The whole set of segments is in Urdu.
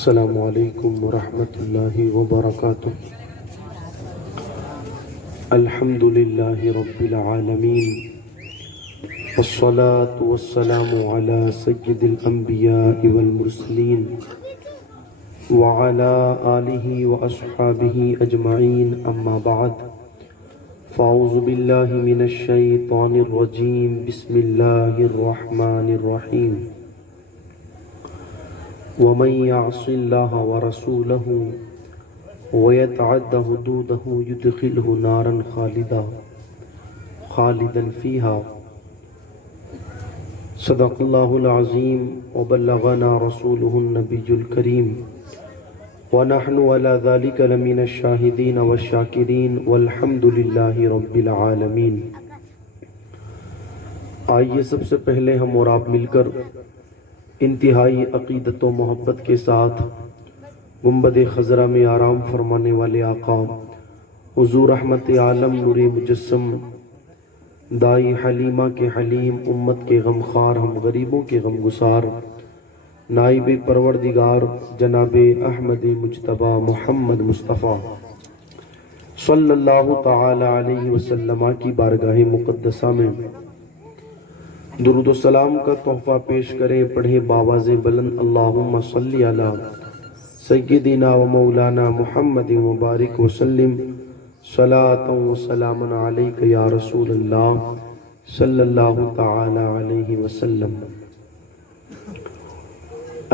السلام علیکم ورحمۃ اللہ وبرکاتہ۔ الحمد للہ رب العالمین، والصلاة والسلام علی سید الانبیاء والمرسلین وعلی آلہ واصحابہ اجمعین، اما بعد فاعوذ باللہ من الشیطان الرجیم، بسم اللہ الرحمن الرحیم۔ ومن يعص الله ورسوله ويتعد حدوده يدخله نارا خالدا فيها، صدق الله العظيم وبلغنا رسوله النبي الكريم، ونحن على ذلك لمن الشاهدين والشاكرين، والحمد لله رب العالمين۔ آئیے سب سے پہلے ہم اور آپ مل کر انتہائی عقیدت و محبت کے ساتھ گنبد خضرا میں آرام فرمانے والے آقا حضور رحمت عالم نور مجسم دائی حلیمہ کے حلیم، امت کے غمخوار، ہم غریبوں کے غم گسار، نائب پروردگار جناب احمد مجتبی محمد مصطفیٰ صلی اللہ تعالی علیہ وسلم کی بارگاہ مقدسہ میں درود و سلام کا تحفہ پیش کریں، پڑھیں باواز بلند اللہم صلی علی سیدنا و مولانا محمد مبارک وسلم، صلاۃ و سلام علیک یا رسول اللہ صلی اللہ تعالی علیہ وسلم۔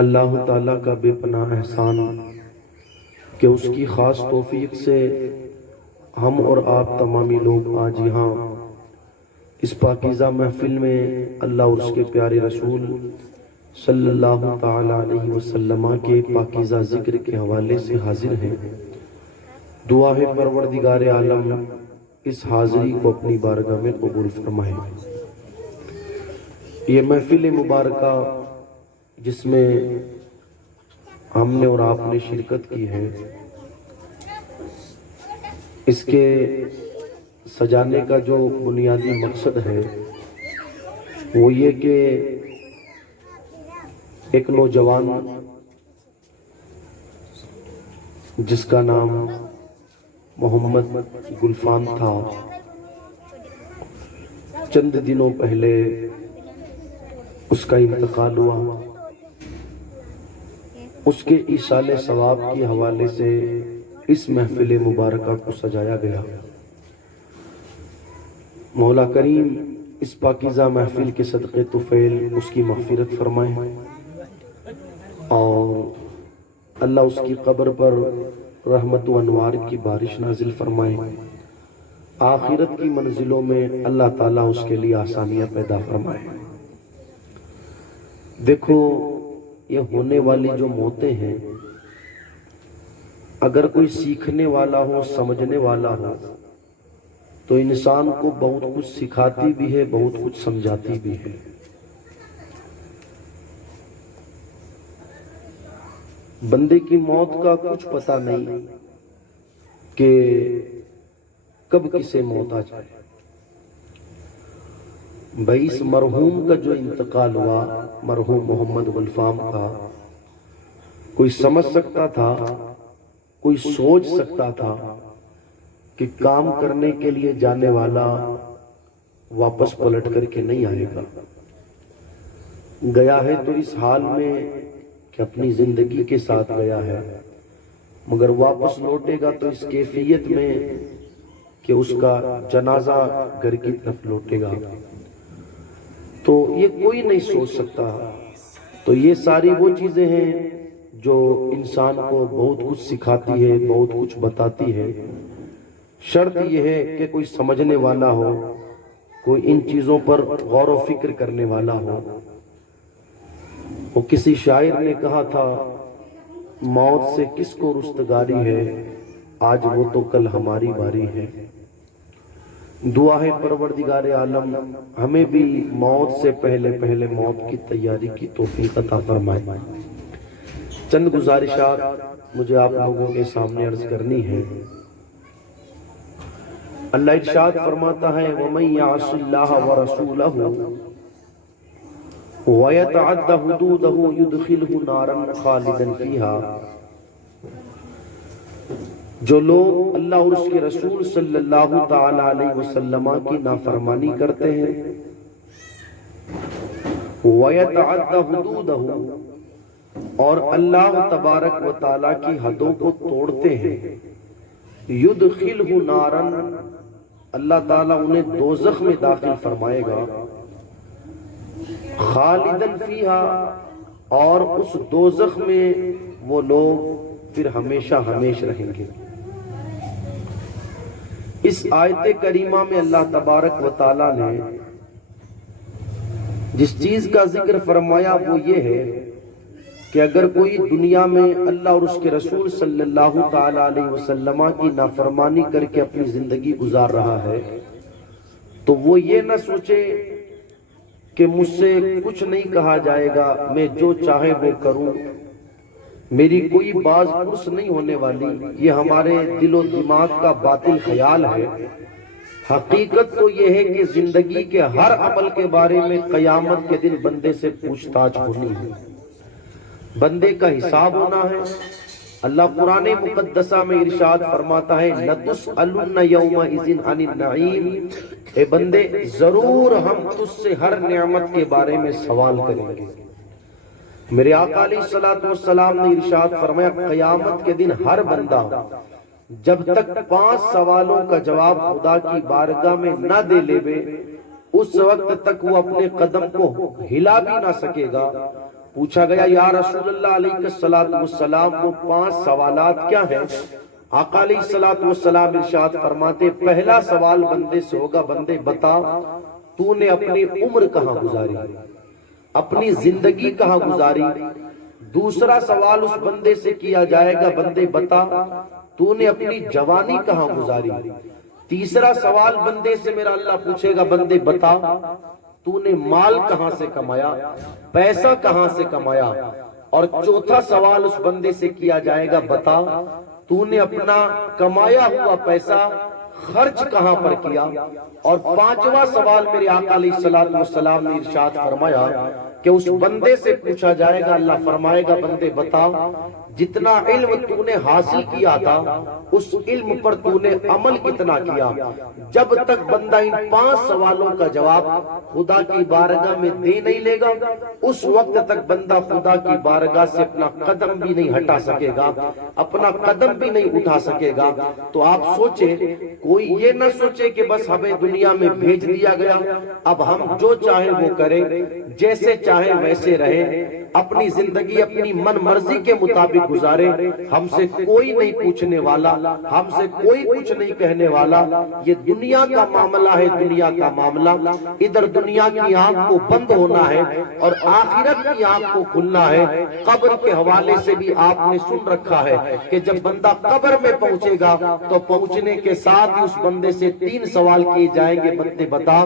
اللہ تعالیٰ کا بے پناہ احسان کہ اس کی خاص توفیق سے ہم اور آپ تمامی لوگ آج یہاں اس پاکیزہ محفل میں اللہ اور اس کے پیارے رسول صلی اللہ تعالی علیہ وسلم کے پاکیزہ ذکر کے حوالے سے حاضر ہیں۔ دعا ہے پروردگار عالم اس حاضری کو اپنی بارگاہ میں قبول فرمائے۔ یہ محفل مبارکہ جس میں ہم نے اور آپ نے شرکت کی ہے، اس کے سجانے کا جو بنیادی مقصد ہے وہ یہ کہ ایک نوجوان جس کا نام محمد گلفان تھا، چند دنوں پہلے اس کا انتقال ہوا۔ اس کے ایصال ثواب کے حوالے سے اس محفل مبارکہ کو سجایا گیا۔ مولا کریم اس پاکیزہ محفل کے صدقے طفیل اس کی مغفرت فرمائے اور اللہ اس کی قبر پر رحمت و انوار کی بارش نازل فرمائے، آخرت کی منزلوں میں اللہ تعالیٰ اس کے لیے آسانیاں پیدا فرمائے۔ دیکھو، یہ ہونے والی جو موتیں ہیں، اگر کوئی سیکھنے والا ہو، سمجھنے والا ہو تو انسان کو بہت کچھ سکھاتی بھی ہے، بہت کچھ سمجھاتی بھی ہے۔ بندے کی موت کا کچھ پتہ نہیں کہ کب کسے موت آ جائے۔ بھائی اس مرحوم کا جو انتقال ہوا، مرحوم محمد گلفام کا، کوئی سمجھ سکتا تھا، کوئی سوچ سکتا تھا کہ کام کرنے کے لیے جانے والا واپس پلٹ کر کے نہیں آئے گا؟ گیا ہے تو اس حال میں کہ اپنی زندگی کے ساتھ گیا ہے، مگر واپس لوٹے گا تو اس کیفیت میں کہ اس کا جنازہ گھر کی طرف لوٹے گا۔ تو یہ کوئی نہیں سوچ سکتا۔ تو یہ ساری وہ چیزیں ہیں جو انسان کو بہت کچھ سکھاتی ہے، بہت کچھ بتاتی ہے۔ شرط یہ ہے کہ کوئی سمجھنے والا ہو، کوئی ان چیزوں پر غور و فکر کرنے والا ہو۔ وہ کسی شاعر نے کہا تھا، موت سے کس کو رستگاری ہے، آج وہ تو کل ہماری باری ہے۔ دعا ہے پروردگار عالم ہمیں بھی موت سے پہلے پہلے موت کی تیاری کی توفیق عطا فرمائے۔ چند گزارشات مجھے آپ لوگوں کے سامنے عرض کرنی ہے۔ اللہ ارشاد فرماتا ہے، وَمَن يَعْصِ اللَّهَ وَرَسُولَهُ وَيَتَعَدَّ حُدُودَهُ يُدْخِلْهُ نَارًا خَالِدًا فِيهَا، جو لوگ اللہ اور اس کے رسول صلی اللہ تعالی علیہ وسلم کی نافرمانی کرتے ہیں، وَيَتَعَدَّ حُدُودَهُ، اور اللہ تبارک و تعالی کی حدوں کو توڑتے ہیں، يُدْخِلْهُ نَارًا، اللہ تعالیٰ انہیں دوزخ میں داخل فرمائے گا، خالداً فیہا، اور اس دوزخ میں وہ لوگ پھر ہمیشہ ہمیش رہیں گے۔ اس آیت کریمہ میں اللہ تبارک و تعالیٰ نے جس چیز کا ذکر فرمایا وہ یہ ہے کہ اگر کوئی دنیا میں اللہ اور اس کے رسول صلی اللہ تعالی علیہ وسلم کی نافرمانی کر کے اپنی زندگی گزار رہا ہے تو وہ یہ نہ سوچے کہ مجھ سے کچھ نہیں کہا جائے گا، میں جو چاہے وہ کروں، میری کوئی باز پرس نہیں ہونے والی۔ یہ ہمارے دل و دماغ کا باطل خیال ہے۔ حقیقت تو یہ ہے کہ زندگی کے ہر عمل کے بارے میں قیامت کے دن بندے سے پوچھ تاچھ ہونی ہے، بندے کا حساب ہونا ہے۔ اللہ قرآن مقدسہ میں ارشاد فرماتا ہے لَتُسْأَلُنَّ يَوْمَئِذٍ عَنِ النَّعِيمِ، اے بندے ضرور ہم تجھ سے ہر نعمت کے بارے میں سوال کریں گے۔ میرے آقا علیہ السلام نے ارشاد فرمایا قیامت کے دن ہر بندہ جب تک 5 سوالوں کا جواب خدا کی بارگاہ میں نہ دے لے اس وقت تک وہ اپنے قدم کو ہلا بھی نہ سکے گا۔ پوچھا گیا یا رسول اللہ علیہ السلام وہ 5 سوالات کیا ہیں؟ آقا علیہ السلام ارشاد فرماتے پہلا سوال بندے سے ہوگا بندے بتا تو نے اپنی عمر کہاں گزاری، اپنی زندگی کہاں گزاری۔ دوسرا سوال اس بندے سے کیا جائے گا بندے بتا تو نے اپنی جوانی کہاں گزاری۔ تیسرا سوال بندے سے میرا اللہ پوچھے گا بندے بتا تو نے مال کہاں سے کمایا، پیسہ کہاں سے کمایا۔ اور چوتھا سوال اس بندے سے کیا جائے گا بتا تو نے اپنا کمایا ہوا پیسہ خرچ کہاں پر کیا۔ اور 5واں سوال میرے آقا علیہ السلام نے ارشاد فرمایا کہ اس بندے سے پوچھا جائے گا، اللہ فرمائے گا بندے بتا جتنا علم تو نے حاصل کیا تھا اس علم پر تو نے عمل کتنا کیا۔ جب تک بندہ ان 5 سوالوں کا جواب خدا کی بارگاہ میں دے نہیں لے گا اس وقت تک بندہ خدا کی بارگاہ سے اپنا قدم بھی نہیں ہٹا سکے گا، اپنا قدم بھی نہیں اٹھا سکے گا۔ تو آپ سوچے، کوئی یہ نہ سوچے کہ بس ہمیں دنیا میں بھیج دیا گیا اب ہم جو چاہیں وہ کریں، جیسے چاہیں ویسے رہیں، اپنی زندگی اپنی من مرضی کے مطابق گزارے، ہم سے کوئی نہیں پوچھنے والا، ہم سے کوئی کچھ نہیں کہنے والا۔ یہ دنیا کا معاملہ ہے، دنیا کا معاملہ۔ ادھر دنیا کی آنکھ کو بند ہونا ہے اور آخرت کی آنکھ کو کھلنا ہے۔ قبر کے حوالے سے بھی آپ نے سن رکھا ہے کہ جب بندہ قبر میں پہنچے گا تو پہنچنے کے ساتھ اس بندے سے 3 سوال کیے جائیں گے بندے بتا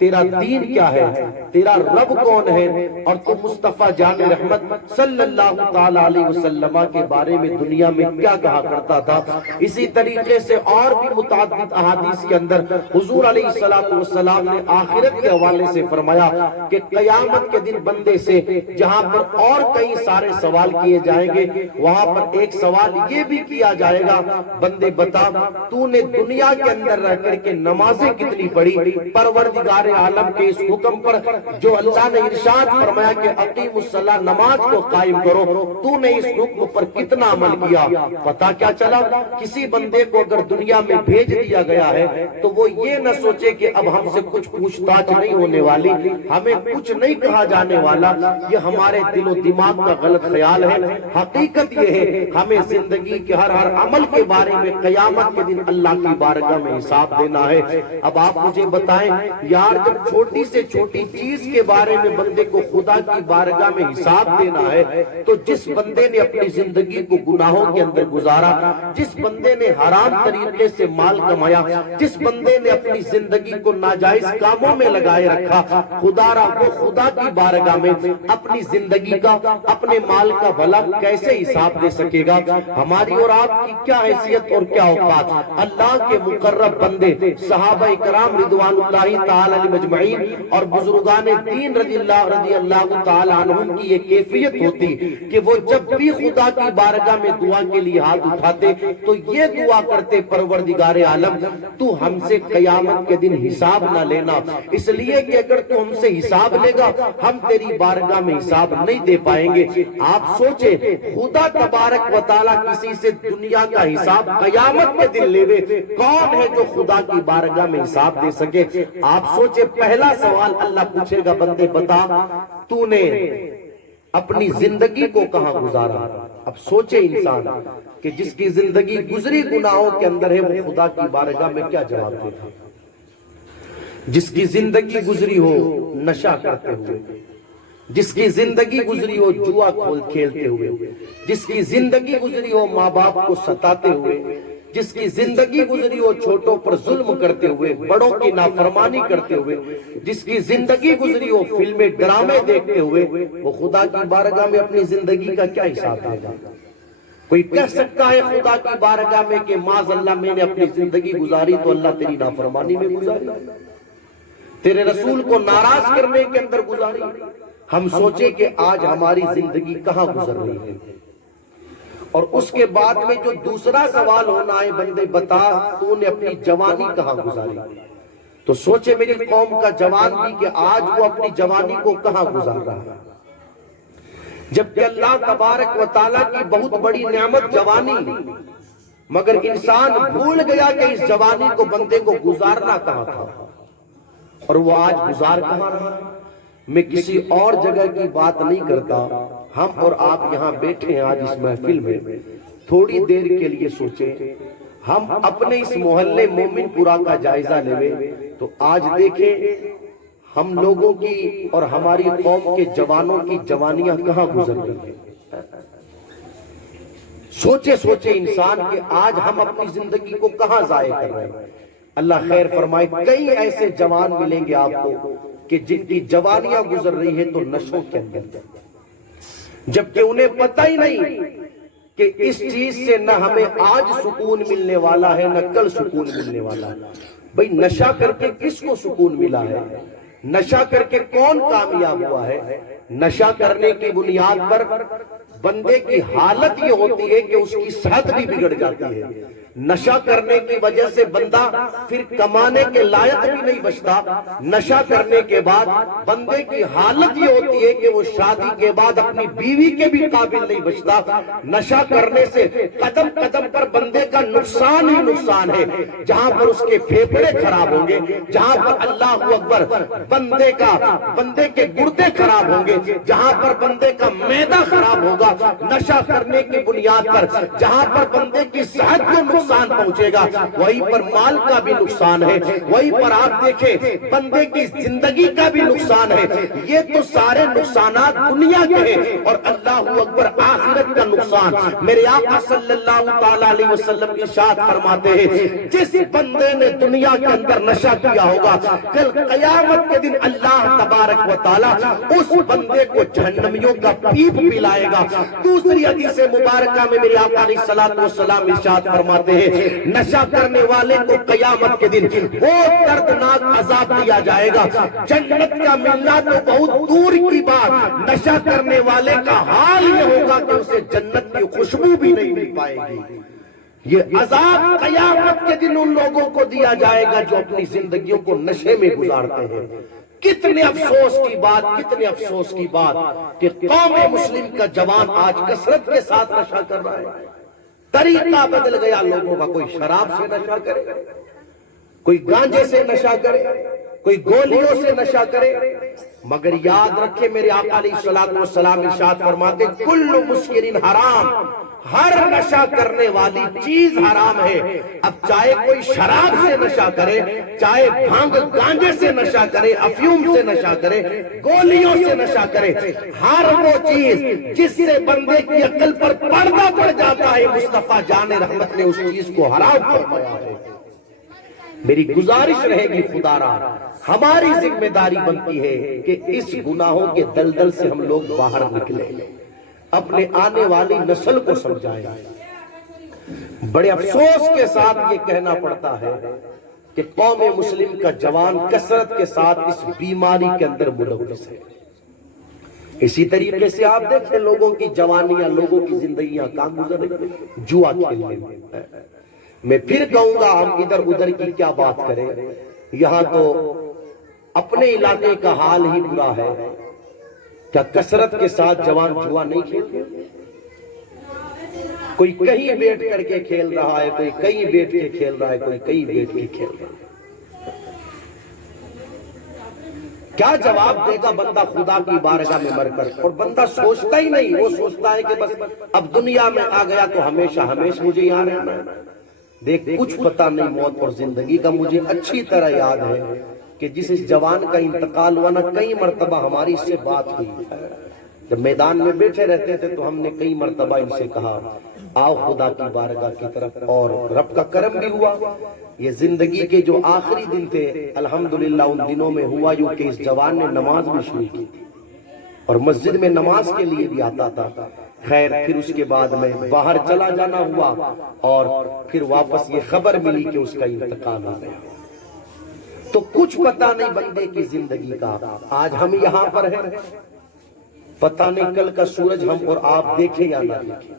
تیرا دین کیا ہے، تیرا رب کون ہے، اور تو مصطفیٰ جان رحمت صلی اللہ تعالی علیہ وسلم کے بارے میں دنیا میں کیا کہا کرتا تھا۔ اسی طریقے سے اور بھی متعدد احادیث کے اندر حضور علیہ السلام نے آخرت کے حوالے سے فرمایا کہ قیامت کے دن بندے سے جہاں پر اور کئی سارے سوال کیے جائیں گے وہاں پر ایک سوال یہ بھی کیا جائے گا بندے بتا تو نے دنیا کے اندر رہ کر کے نمازیں کتنی پڑھی، پروردگار عالم کے اس حکم پر جو اللہ نے ارشاد فرمایا کہ اقیموا الصلاۃ نماز کو قائم کرو، تو نے اس حکم پر کتنا عمل کیا۔ پتہ کیا چلا، کسی بندے کو اگر دنیا میں بھیج دیا گیا ہے تو وہ یہ نہ سوچے کہ اب ہم سے کچھ پوچھ تاچھ نہیں ہونے والی، ہمیں کچھ نہیں کہا جانے والا۔ یہ ہمارے دل و دماغ کا غلط خیال ہے۔ حقیقت یہ ہے ہمیں زندگی کے ہر عمل کے بارے میں قیامت کے دن اللہ کی بارگاہ میں حساب دینا ہے۔ اب آپ مجھے بتائیں یار، جب چھوٹی سے چھوٹی چیز کے بارے میں بندے کو خدا کی بارگاہ میں حساب دینا ہے تو جس بندے نے اپنی زندگی کو گناہوں کے اندر گزارا، جس بندے نے حرام طریقے سے مال کمایا، جس بندے نے اپنی زندگی کو ناجائز کاموں میں لگائے رکھا، خدا را وہ خدا کی بارگاہ میں اپنی زندگی کا، اپنے مال کا بھلا کیسے حساب دے سکے گا؟ ہماری اور آپ کی کیا حیثیت اور کیا اوقات؟ اللہ کے مقرب بندے صحابہ کرام رضوان اللہ تعالی علیہم اجمعین اور بزرگان دین رضی اللہ تعالی عنہم کی یہ کیفیت ہوتی کہ وہ جب بھی خدا کی بارگاہ میں دعا کے لیے ہاتھ اٹھاتے تو یہ دعا کرتے، پروردگار عالم تو ہم سے قیامت کے دن حساب نہ لینا، اس لیے کہ اگر تو ہم سے حساب لے گا ہم تیری بارگاہ میں حساب نہیں دے پائیں گے۔ آپ سوچیں خدا تبارک و تعالی کسی سے دنیا کا حساب قیامت کے دن لے، کون ہے جو خدا کی بارگاہ میں حساب دے سکے؟ آپ سوچیں پہلا سوال اللہ پوچھے گا، بندے بتا تو نے اپنی زندگی کو کہاں گزارا؟ اب سوچے انسان کہ جس کی زندگی گزری گناہوں کے اندر ہے وہ خدا کی بارگاہ میں کیا جواب دے گا؟ جس کی زندگی گزری ہو نشہ کرتے ہوئے، جس کی زندگی گزری ہو جوا کھیلتے ہوئے، جس کی زندگی گزری ہو ماں باپ کو ستاتے ہوئے، جس کی زندگی گزری ہو چھوٹوں پر ظلم کرتے ہوئے، بڑوں کی نافرمانی کرتے ہوئے، جس کی زندگی گزری ہو فلمیں ڈرامے دیکھتے ہوئے، وہ خدا کی بارگاہ میں اپنی زندگی کا کیا حساب دے گا؟ کوئی کہہ سکتا ہے خدا کی بارگاہ میں کہ معاذ اللہ میں نے اپنی زندگی گزاری تو اللہ تیری نافرمانی میں گزاری، تیرے رسول کو ناراض کرنے کے اندر گزاری؟ ہم سوچیں کہ آج ہماری زندگی کہاں گزر رہی ہے؟ اور اس کے بعد میں جو دوسرا سوال ہونا ہے، بندے بتا تو نے اپنی جوانی کہاں گزاری؟ تو سوچے میری قوم کا جوان بھی کہ آج وہ اپنی جوانی کو کہاں گزار رہا ہے، جبکہ اللہ تبارک و تعالیٰ کی بہت بڑی نعمت جوانی، مگر انسان بھول گیا کہ اس جوانی کو بندے کو گزارنا کہاں تھا، اور وہ آج گزار کہاں رہا ہے۔ میں کسی اور جگہ کی بات نہیں کرتا، ہم اور آپ یہاں بیٹھے ہیں آج اس محفل میں، تھوڑی دیر کے لیے سوچیں، ہم اپنے اس محلے مومن پورا کا جائزہ لے تو آج دیکھیں ہم لوگوں کی اور ہماری قوم کے جوانوں کی جوانیاں کہاں گزر رہی ہیں۔ سوچے انسان کہ آج ہم اپنی زندگی کو کہاں ضائع کر رہے ہیں۔ اللہ خیر فرمائے، کئی ایسے جوان ملیں گے آپ کو کہ جن کی جوانیاں گزر رہی ہے تو نشوں کے اندر، جبکہ انہیں پتہ ہی نہیں کہ اس چیز سے نہ ہمیں آج سکون ملنے والا ہے نہ کل سکون ملنے والا ہے۔ بھئی نشہ کر کے کس کو سکون ملا ہے؟ نشہ کر کے کون کامیاب ہوا ہے؟ نشہ کرنے کی بنیاد پر بندے کی حالت یہ ہوتی ہے کہ اس کی صحت بھی بگڑ جاتی ہے۔ نشہ کرنے کی وجہ سے بندہ پھر کمانے کے لائق بھی نہیں بچتا۔ نشہ کرنے کے بعد بندے کی حالت یہ ہوتی ہے کہ وہ شادی کے بعد اپنی بیوی کے بھی قابل نہیں بچتا۔ نشہ کرنے سے قدم قدم پر بندے کا نقصان ہی نقصان ہے، جہاں پر اس کے پھیپھڑے خراب ہوں گے، جہاں پر اللہ اکبر بندے کے گردے خراب ہوں گے، جہاں پر بندے کا معدہ خراب ہوگا۔ نشہ کرنے کی بنیاد پر جہاں پر بندے کی صحت کو نقصان پہنچے گا، وہیں پر مال کا بھی نقصان ہے، وہیں پر آپ دیکھیں بندے کی زندگی کا بھی نقصان ہے۔ یہ تو سارے نقصانات دنیا کے ہیں، اور اللہ اکبر آخرت کا نقصان میرے آقا صلی اللہ تعالیٰ علیہ وسلم ارشاد فرماتے ہیں، جس بندے نے دنیا کے اندر نشہ کیا ہوگا کل قیامت کے دن اللہ تبارک و تعالیٰ اس بندے کو جہنمیوں کا پیپ پلائے گا۔ دوسری حدیث مبارکہ میں میرے آقا علیہ الصلوۃ والسلام ارشاد فرماتے ہیں، نشہ کرنے والے کو قیامت کے دن وہ دردناک عذاب دیا جائے گا، جنت کا ملنا تو بہت دور کی بات، نشہ کرنے والے کا حال یہ ہوگا کہ اسے جنت کی خوشبو بھی نہیں مل پائے گی۔ یہ عذاب قیامت کے دن ان لوگوں کو دیا جائے گا جو اپنی زندگیوں کو نشے میں گزارتے ہیں۔ کتنے افسوس کی بات کہ قوم مسلم کا جوان آج کثرت کے ساتھ نشہ کر رہا ہے۔ طریقہ بدل گیا لوگوں کا، کوئی شراب سے نشہ کرے، کوئی گانجے سے نشہ کرے، کوئی گولیوں سے نشہ کرے، مگر یاد رکھے میرے آقا علیہ الصلوۃ والسلام ارشاد فرماتے کل مسکر حرام، ہر نشہ کرنے والی چیز حرام ہے۔ اب چاہے کوئی شراب سے نشہ کرے، چاہے بھانگ گانجے سے نشہ کرے، افیون سے نشہ کرے، گولیوں سے نشہ کرے، ہر وہ چیز جس سے بندے کی عقل پر پردہ پڑ جاتا ہے، مصطفیٰ جان رحمت نے اس چیز کو حرام فرمایا ہے۔ میری گزارش رہے گی خدا را، ہماری ذمہ داری بنتی ہے کہ اس گناہوں کے دلدل سے ہم لوگ باہر نکلیں، اپنے آنے والی نسل کو سمجھائیں۔ بڑے افسوس کے ساتھ یہ کہنا پڑتا ہے کہ قوم مسلم کا جوان کثرت کے ساتھ اس بیماری کے اندر ملوث ہے۔ اسی طریقے سے آپ دیکھیں لوگوں کی جوانیاں، لوگوں کی زندگیاں کہاں گزر رہی، جوا کھیلنے میں۔ میں پھر کہوں گا ہم ادھر ادھر کی کیا بات کریں، یہاں تو اپنے علاقے کا حال ہی برا ہے۔ کیا کثرت کے ساتھ جوان جوا نہیں کھیلتے؟ کوئی کہیں بیٹھ کر کے کھیل رہا ہے، کوئی کہیں بیٹھ کے کھیل رہا ہے، کوئی کہیں بیٹھ کے کھیل رہا ہے۔ کیا جواب دے گا بندہ خدا کی بارگاہ میں مر کر؟ اور بندہ سوچتا ہی نہیں، وہ سوچتا ہے کہ بس اب دنیا میں آ گیا تو ہمیشہ ہمیشہ مجھے یہاں رہنا ہے۔ دیکھ کچھ پتہ نہیں موت اور زندگی کا۔ مجھے اچھی طرح یاد ہے کہ جس اس جوان کا انتقال ہوا نا، کئی مرتبہ ہماری اس سے بات ہوئی۔ جب میدان میں بیٹھے رہتے تھے تو ہم نے کئی مرتبہ ان سے کہا آؤ خدا کی بارگاہ کی طرف، اور رب کا کرم بھی ہوا۔ یہ زندگی کے جو آخری دن تھے الحمدللہ ان دنوں میں ہوا یوں کہ اس جوان نے نماز بھی شروع کی اور مسجد میں نماز کے لیے بھی آتا تھا۔ خیر پھر اس کے بعد میں باہر چلا جانا ہوا اور پھر واپس یہ خبر ملی کہ اس کا انتقال ہو گیا۔ تو کچھ پتہ نہیں بندے کی زندگی کا۔ آج ہم یہاں پر ہیں، پتہ نہیں کل کا سورج ہم اور آپ دیکھیں یا نہ دیکھیں۔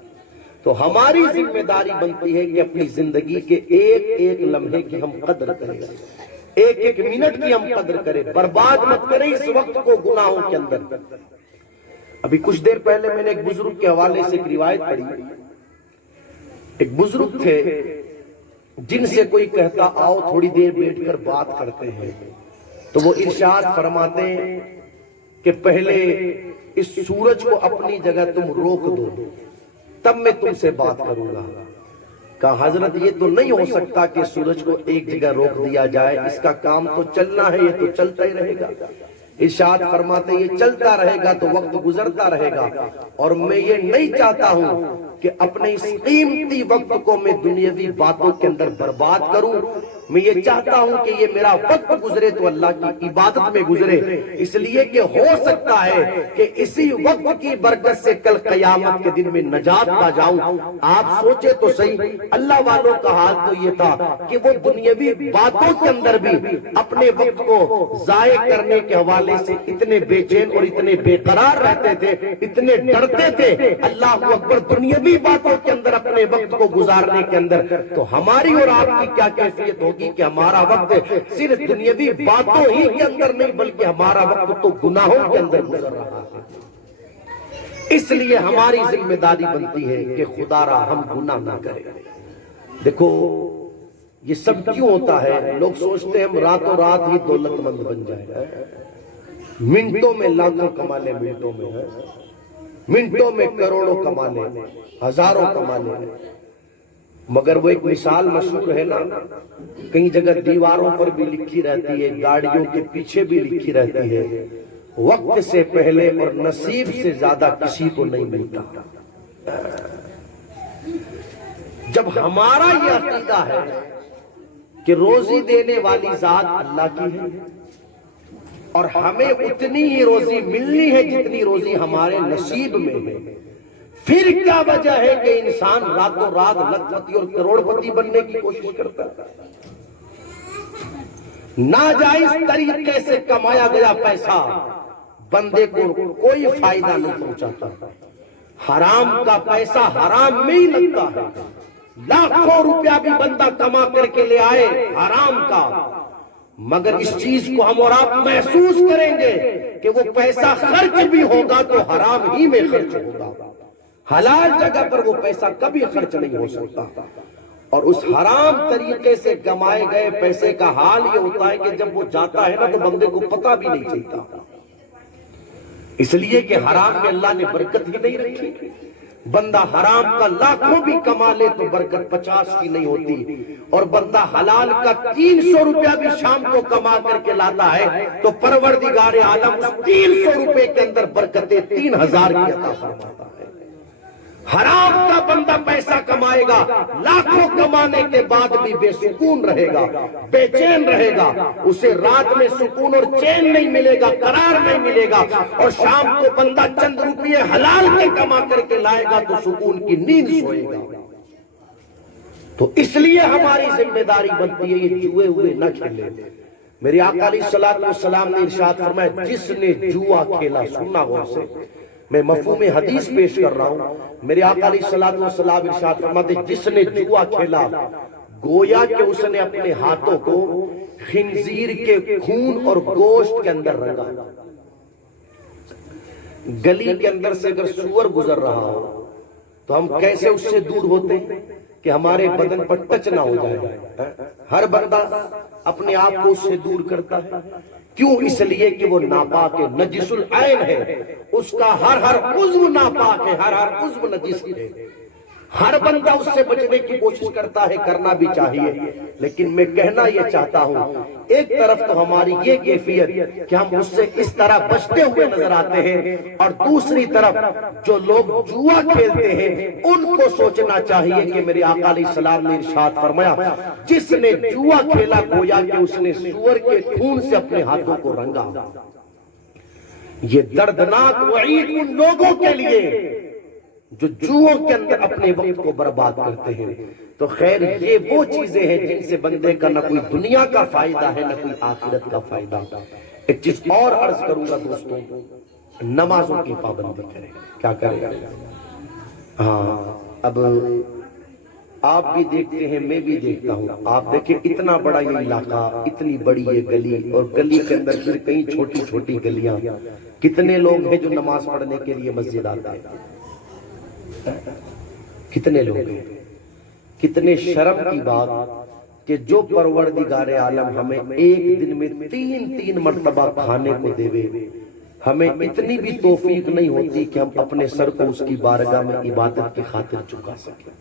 تو ہماری ذمہ داری بنتی ہے کہ اپنی زندگی کے ایک ایک لمحے کی ہم قدر کریں، ایک ایک منٹ کی ہم قدر کریں، برباد مت کریں اس وقت کو گناہوں کے اندر۔ ابھی کچھ دیر پہلے میں نے ایک بزرگ کے حوالے سے ایک روایت پڑھی۔ ایک بزرگ تھے جن سے کوئی کہتا آؤ تھوڑی دیر بیٹھ کر بات کرتے ہیں، تو وہ ارشاد فرماتے ہیں کہ پہلے اس سورج کو اپنی جگہ تم روک دو، تب میں تم سے بات کروں گا۔ کہا حضرت یہ تو نہیں ہو سکتا کہ سورج کو ایک جگہ روک دیا جائے، اس کا کام تو چلنا ہے، یہ تو چلتا ہی رہے گا۔ ارشاد فرماتے یہ چلتا رہے گا تو وقت گزرتا رہے گا، اور میں یہ نہیں چاہتا ہوں کہ اپنے اس قیمتی وقت کو میں دنیاوی باتوں کے اندر برباد کروں۔ میں یہ چاہتا ہوں کہ یہ میرا وقت گزرے تو اللہ کی عبادت میں گزرے، اس لیے کہ ہو سکتا ہے کہ اسی وقت کی برکت سے کل قیامت کے دن میں نجات پا جاؤں۔ آپ سوچے تو صحیح، اللہ والوں کا حال تو یہ تھا کہ وہ دنیاوی باتوں کے اندر بھی اپنے وقت کو ضائع کرنے کے حوالے سے اتنے بے چین اور اتنے بے قرار رہتے تھے، اتنے ڈرتے تھے اللہ اکبر دنیاوی باتوں کے اندر اپنے وقت کو گزارنے کے اندر۔ تو ہماری اور آپ کی کیا کیفیت ہوگی کہ ہمارا وقت صرف دنیاوی باتوں ہی کے اندر نہیں بلکہ ہمارا وقت تو گناہوں کے اندر گزر رہا ہے۔ اس لیے ہماری ذمہ داری بنتی ہے کہ خدا را ہم گناہ نہ کریں۔ دیکھو یہ سب کیوں ہوتا ہے؟ لوگ سوچتے ہیں ہم راتوں رات ہی دولت مند بن جائیں، منٹوں میں لاکھوں کما لیں، منٹوں میں کروڑوں کما لیں، ہزاروں کما لیں۔ مگر وہ ایک مثال مشہور ہے نا، کئی جگہ دیواروں پر بھی لکھی رہتی ہے، گاڑیوں کے پیچھے بھی لکھی رہتی ہے، وقت سے پہلے اور نصیب سے زیادہ کسی کو نہیں ملتا۔ جب ہمارا یہ عقیدہ ہے کہ روزی دینے والی ذات اللہ کی ہے اور ہمیں اتنی ہی روزی ملنی ہے جتنی روزی ہمارے نصیب میں ہے، پھر کیا وجہ ہے کہ انسان راتوں رات لکھپتی اور کروڑ پتی بننے کی کوشش کرتا ہے؟ ناجائز طریقے سے کمایا گیا پیسہ بندے کو کوئی فائدہ نہیں پہنچاتا، حرام کا پیسہ حرام میں ہی لگتا ہے۔ لاکھوں روپیہ بھی بندہ کما کر کے لے آئے حرام کا، مگر اس چیز کو ہم اور آپ محسوس کریں گے کہ وہ پیسہ خرچ بھی ہوگا تو حرام ہی میں خرچ ہوگا، حلال جگہ پر وہ پیسہ کبھی خرچ نہیں ہو سکتا۔ اور اس حرام طریقے سے کمائے گئے پیسے کا حال یہ ہوتا ہے کہ جب وہ جاتا ہے نا تو بندے کو پتہ بھی نہیں چلتا، اس لیے کہ حرام میں اللہ نے برکت ہی نہیں رکھی۔ بندہ حرام کا لاکھوں بھی کما لے تو برکت 50 کی نہیں ہوتی، اور بندہ حلال کا 300 روپیہ بھی شام کو کما کر کے لاتا ہے تو پروردگار عالم 300 روپے کے اندر برکتیں 3000 کی عطا فرماتا ہے۔ حرام کا بندہ پیسہ کمائے گا، لاکھوں کمانے کے بعد بھی بے سکون رہے گا، بے چین رہے گا، اسے رات میں سکون اور چین نہیں ملے گا، قرار نہیں ملے گا، اور شام کو بندہ چند روپیے حلال کے کما کر کے لائے گا تو سکون کی نیند سوئے گا۔ تو اس لیے ہماری ذمہ داری بنتی ہے یہ جوئے ہوئے نہ کھیلے. میرے آقا علیہ السلام نے ارشاد فرمایا جس نے جوا کھیلا، سننا غور سے، میں مفہوم حدیث پیش کر رہا ہوں. میرے آقا علیہ السلام ارشاد فرماتے جس نے جوا کھیلا گویا کہ اس نے اپنے ہاتھوں کو خنزیر کے خون اور گوشت کے اندر رنگا. گلی کے اندر سے اگر سور گزر رہا ہو تو ہم کیسے اس سے دور ہوتے ہیں کہ ہمارے بدن پر ٹچ نہ ہو جائے. ہر بندہ اپنے آپ کو اس سے دور کرتا ہے. کیوں؟ اس لیے کہ وہ ناپاک ہے، نجس العین ہے، اس کا ہر عضو ناپاک ہے، ہر عضو نجس ہے. ہر بندہ اس سے بچنے کی کوشش کرتا ہے، کرنا بھی چاہیے. لیکن میں کہنا یہ چاہتا ہوں ایک طرف تو ہماری یہ کیفیت کہ ہم اس سے اس طرح بچتے ہوئے نظر آتے ہیں، اور دوسری طرف جو لوگ جوا کھیلتے ہیں ان کو سوچنا چاہیے کہ میرے آقا علیہ السلام نے ارشاد فرمایا جس نے جوا کھیلا گویا کہ اس نے سور کے خون سے اپنے ہاتھوں کو رنگا. یہ دردناک وعید ان لوگوں کے لیے جو جوؤں کے اندر اپنے وقت کو برباد کرتے ہیں. تو خیر یہ وہ چیزیں ہیں جن سے بندے کا نہ کوئی دنیا کا فائدہ ہے نہ کوئی آخرت کا فائدہ. ایک چیز اور عرض کروں گا دوستوں، نمازوں کی پابندی کریں. کیا کریں؟ ہاں اب آپ بھی دیکھتے ہیں، میں بھی دیکھتا ہوں. آپ دیکھیں اتنا بڑا یہ علاقہ، اتنی بڑی یہ گلی، اور گلی کے اندر پھر کئی چھوٹی چھوٹی گلیاں. کتنے لوگ ہیں جو نماز پڑھنے کے لیے مسجد آتے ہیں؟ کتنے لوگ ہیں؟ کتنے شرم کی بات کہ جو پروردگار عالم ہمیں ایک دن میں تین مرتبہ کھانے کو دے، ہمیں اتنی بھی توفیق نہیں ہوتی کہ ہم اپنے سر کو اس کی بارگاہ میں عبادت کی خاطر چکا سکیں.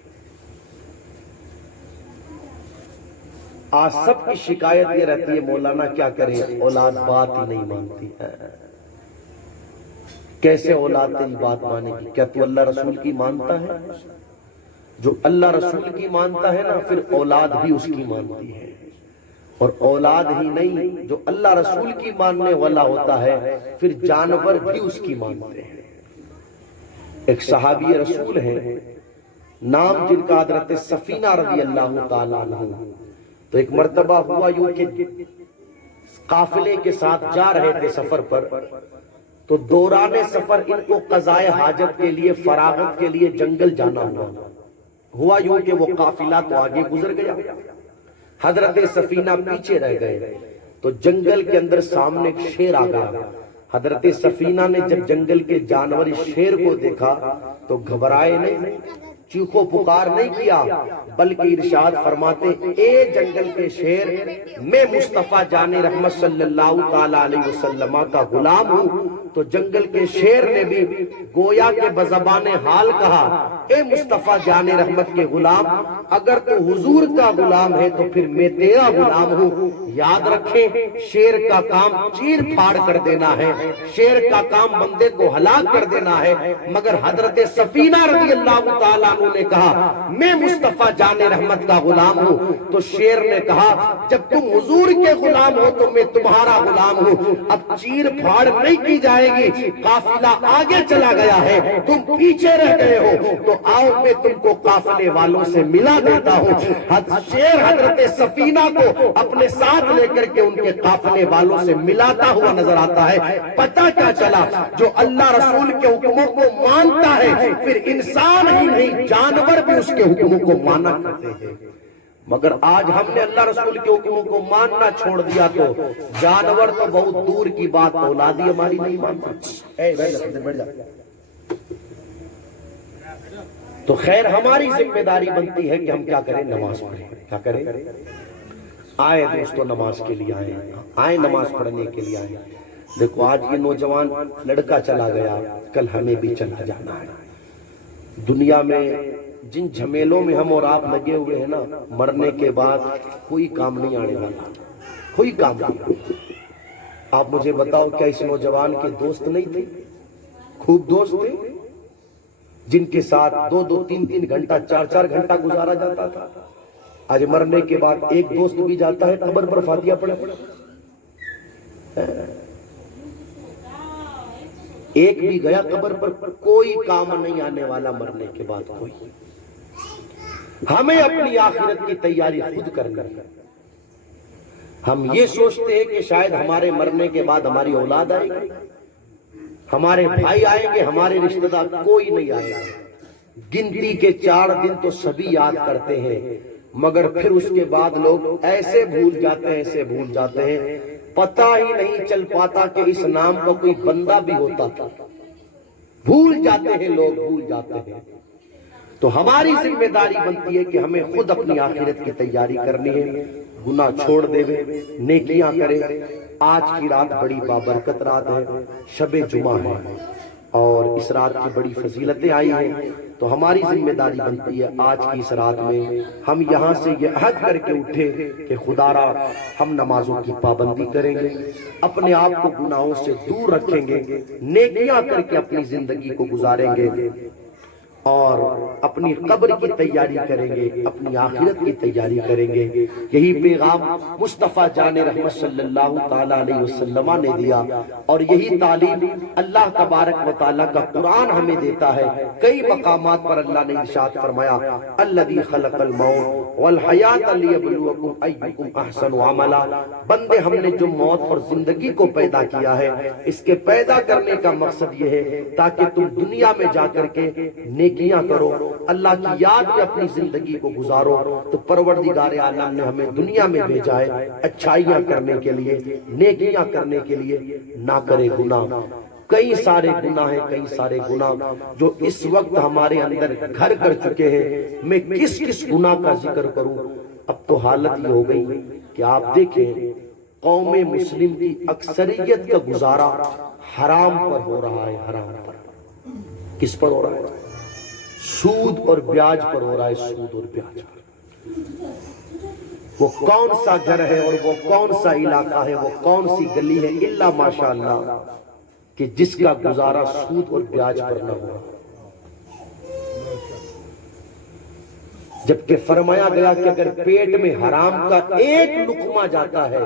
آج سب کی شکایت یہ رہتی ہے مولانا کیا کریں، اولاد بات ہی نہیں مانتی ہے. کیسے اولاد تیری بات مانے گی؟ کیا تو اللہ رسول کی مانتا ہے؟ جو اللہ رسول کی مانتا ہے نا پھر اولاد بھی اس کی مانتی ہے. اور اولاد ہی نہیں، جو اللہ رسول کی ماننے والا ہوتا ہے پھر جانور بھی اس کی مانتے ہیں. ایک صحابی رسول ہیں، نام جن کا حضرت سفینہ رضی اللہ تعالیٰ عنہ. تو ایک مرتبہ ہوا یوں کہ قافلے کے ساتھ جا رہے تھے سفر پر، تو دوران سفر ان کو قضائے حاجت کے لیے، فراغت کے لیے جنگل جانا ہوا یوں کہ وہ قافلہ تو آگے گزر گیا، حضرت سفینہ پیچھے رہ گئے. تو جنگل کے اندر سامنے ایک شیر آ گیا. حضرت سفینہ نے جب جنگل کے جانور اس شیر کو دیکھا تو گھبرائے نہیں، چیخو پکار نہیں کیا، بلکہ ارشاد فرماتے اے جنگل کے شیر، میں مصطفیٰ جان رحمت صلی اللہ تعالیٰ علیہ وسلم کا غلام ہوں. تو جنگل کے شیر نے بھی گویا کہ بزبان حال کہا اے مصطفیٰ جان رحمت کے غلام، اگر تو حضور کا غلام ہے تو پھر میں تیرا غلام ہوں. یاد رکھیں شیر کا کام چیر پھاڑ کر دینا ہے، شیر کا کام بندے کو ہلاک کر دینا ہے. مگر حضرت سفینہ رضی اللہ تعالیٰ عنہ نے کہا میں مصطفیٰ جان رحمت کا غلام ہوں. تو شیر نے کہا جب تم حضور کے غلام ہو تو میں تمہارا غلام ہوں. اب چیر پھاڑ نہیں کی جائے گی، قافلہ آگے چلا گیا ہے، تم پیچھے رہ گئے ہو، تو آؤ میں تم کو قافلے والوں سے ملا دیتا ہوں. شیر حضرت سفینہ کو اپنے ساتھ لے کر کے ان کے قافلے والوں سے ملاتا ہوا نظر آتا ہے. پتہ کیا چلا؟ جو اللہ رسول کے حکموں کو مانتا ہے پھر انسان ہی نہیں جانور بھی اس کے حکموں کو مانا کرتے ہیں. مگر آج ہم نے اللہ رسول کے حکموں کو ماننا چھوڑ دیا تو جانور تو بہت دور کی بات، اولادی ہماری نہیں مانتی. تو خیر ہماری ذمہ داری بنتی ہے کہ ہم کیا کریں، نماز پڑھیں. کیا کریں؟ آئے دوستو نماز کے لیے آئے نماز پڑھنے کے لیے آئے. دیکھو آج یہ نوجوان لڑکا چلا گیا، کل ہمیں بھی چلا جانا ہے. دنیا میں جن جھمیلوں میں ہم اور آپ لگے ہوئے ہیں نا، مرنے کے بعد کوئی کام نہیں آنے والا، کوئی کام نہیں. آپ مجھے بتاؤ کیا اس نوجوان کے دوست نہیں تھے؟ خوب دوست تھے جن کے ساتھ 2-2 3-3 گھنٹہ 4-4 گھنٹہ گزارا جاتا تھا. آج مرنے کے بعد ایک دوست بھی جاتا ہے قبر پر فاتحہ پڑھے، ایک بھی گیا قبر پر، کوئی کام نہیں آنے والا مرنے کے بعد کوئی. ہمیں اپنی آخرت کی تیاری خود کرنا ہے۔ ہم یہ سوچتے ہیں کہ شاید ہمارے مرنے کے بعد ہماری اولاد آئے گی، ہمارے بھائی آئیں گے، ہمارے رشتہ دار، کوئی نہیں آئے گا۔ گنتی کے 4 دن تو سبھی یاد کرتے ہیں، مگر پھر اس کے بعد لوگ ایسے بھول جاتے ہیں پتہ ہی نہیں چل پاتا کہ اس نام کا کوئی بندہ بھی ہوتا تھا۔ بھول جاتے ہیں لوگ، بھول جاتے ہیں۔ تو ہماری ذمہ داری بنتی ہے کہ ہمیں خود اپنی آخرت کی تیاری کرنی ہے، گناہ چھوڑ دے، نیکیاں کریں۔ آج کی رات بڑی بابرکت رات ہے، شب جمعہ ہے، اور اس رات کی بڑی فضیلتیں آئی ہیں، تو ہماری ذمہ داری بنتی ہے آج کی اس رات میں ہم یہاں سے یہ عہد کر کے اٹھے کہ خدا را ہم نمازوں کی پابندی کریں گے، اپنے آپ کو گناہوں سے دور رکھیں گے، نیکیاں کر کے اپنی زندگی کو گزاریں گے، اور اپنی قبر کی تیاری کریں گے، اپنی آخرت کی تیاری کریں گے۔ یہی پیغام مصطفیٰ جان رحمت صلی اللہ تعالیٰ علیہ وسلم نے دیا، اور یہی تعلیم اللہ تبارک و تعالیٰ کا قرآن ہمیں دیتا ہے۔ کئی مقامات پر اللہ نے ارشاد فرمایا، الذی خلق الموت والحیات لیبلوکم ایکم احسن عملا۔ بندے، ہم نے جو موت اور زندگی کو پیدا کیا ہے، اس کے پیدا کرنے کا مقصد یہ ہے تاکہ تم دنیا میں جا کر کے نیکیاں کرو، اللہ کی یاد میں اپنی زندگی کو گزارو۔ تو پروردگار عالم نے ہمیں دنیا میں بھیجا ہے اچھائیاں کرنے کے لیے، نیکیاں کرنے کے لیے، نہ کرے گناہ۔ کئی سارے گناہ ہیں، کئی سارے گناہ جو اس وقت ہمارے اندر گھر کر چکے ہیں۔ میں کس گناہ کا ذکر کروں؟ اب تو حالت یہ ہو گئی کہ آپ دیکھیں قوم مسلم کی اکثریت کا گزارا حرام پر ہو رہا ہے۔ حرام پر کس پر ہو رہا ہے؟ سود اور بیاج پر ہو رہا ہے، سود اور بیاج پر۔ وہ کون سا گھر ہے اور وہ کون سا علاقہ ہے، وہ کون سی گلی ہے، الا ماشاءاللہ کہ جس کا گزارا سود اور بیاج پر نہ ہو۔ جبکہ فرمایا گیا کہ اگر پیٹ میں حرام کا ایک لقمہ جاتا ہے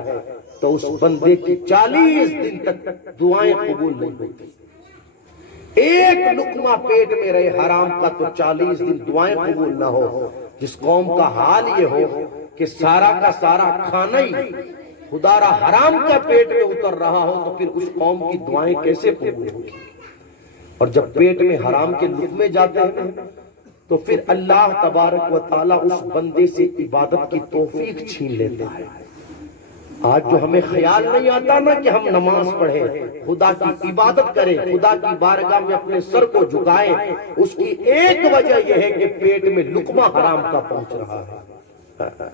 تو اس بندے کی 40 دن تک دعائیں قبول نہیں ہوتی۔ ایک لقمہ پیٹ میں رہے حرام کا تو 40 دن دعائیں قبول نہ ہو۔ جس قوم کا حال یہ ہو کہ سارا کا سارا کھانا ہی خدا را حرام کا پیٹ میں اتر رہا ہو، تو پھر اس قوم کی دعائیں کیسے قبول ہوگی؟ اور جب پیٹ میں حرام کے لقمے جاتے ہیں تو پھر اللہ تبارک و تعالیٰ اس بندے سے عبادت کی توفیق چھین لیتا ہے۔ آج جو ہمیں خیال نہیں آتا نا کہ ہم نماز پڑھیں، خدا کی عبادت کریں، خدا کی بارگاہ میں اپنے سر کو جھکائیں، اس کی ایک وجہ یہ ہے کہ پیٹ میں لقمہ حرام کا پہنچ رہا ہے۔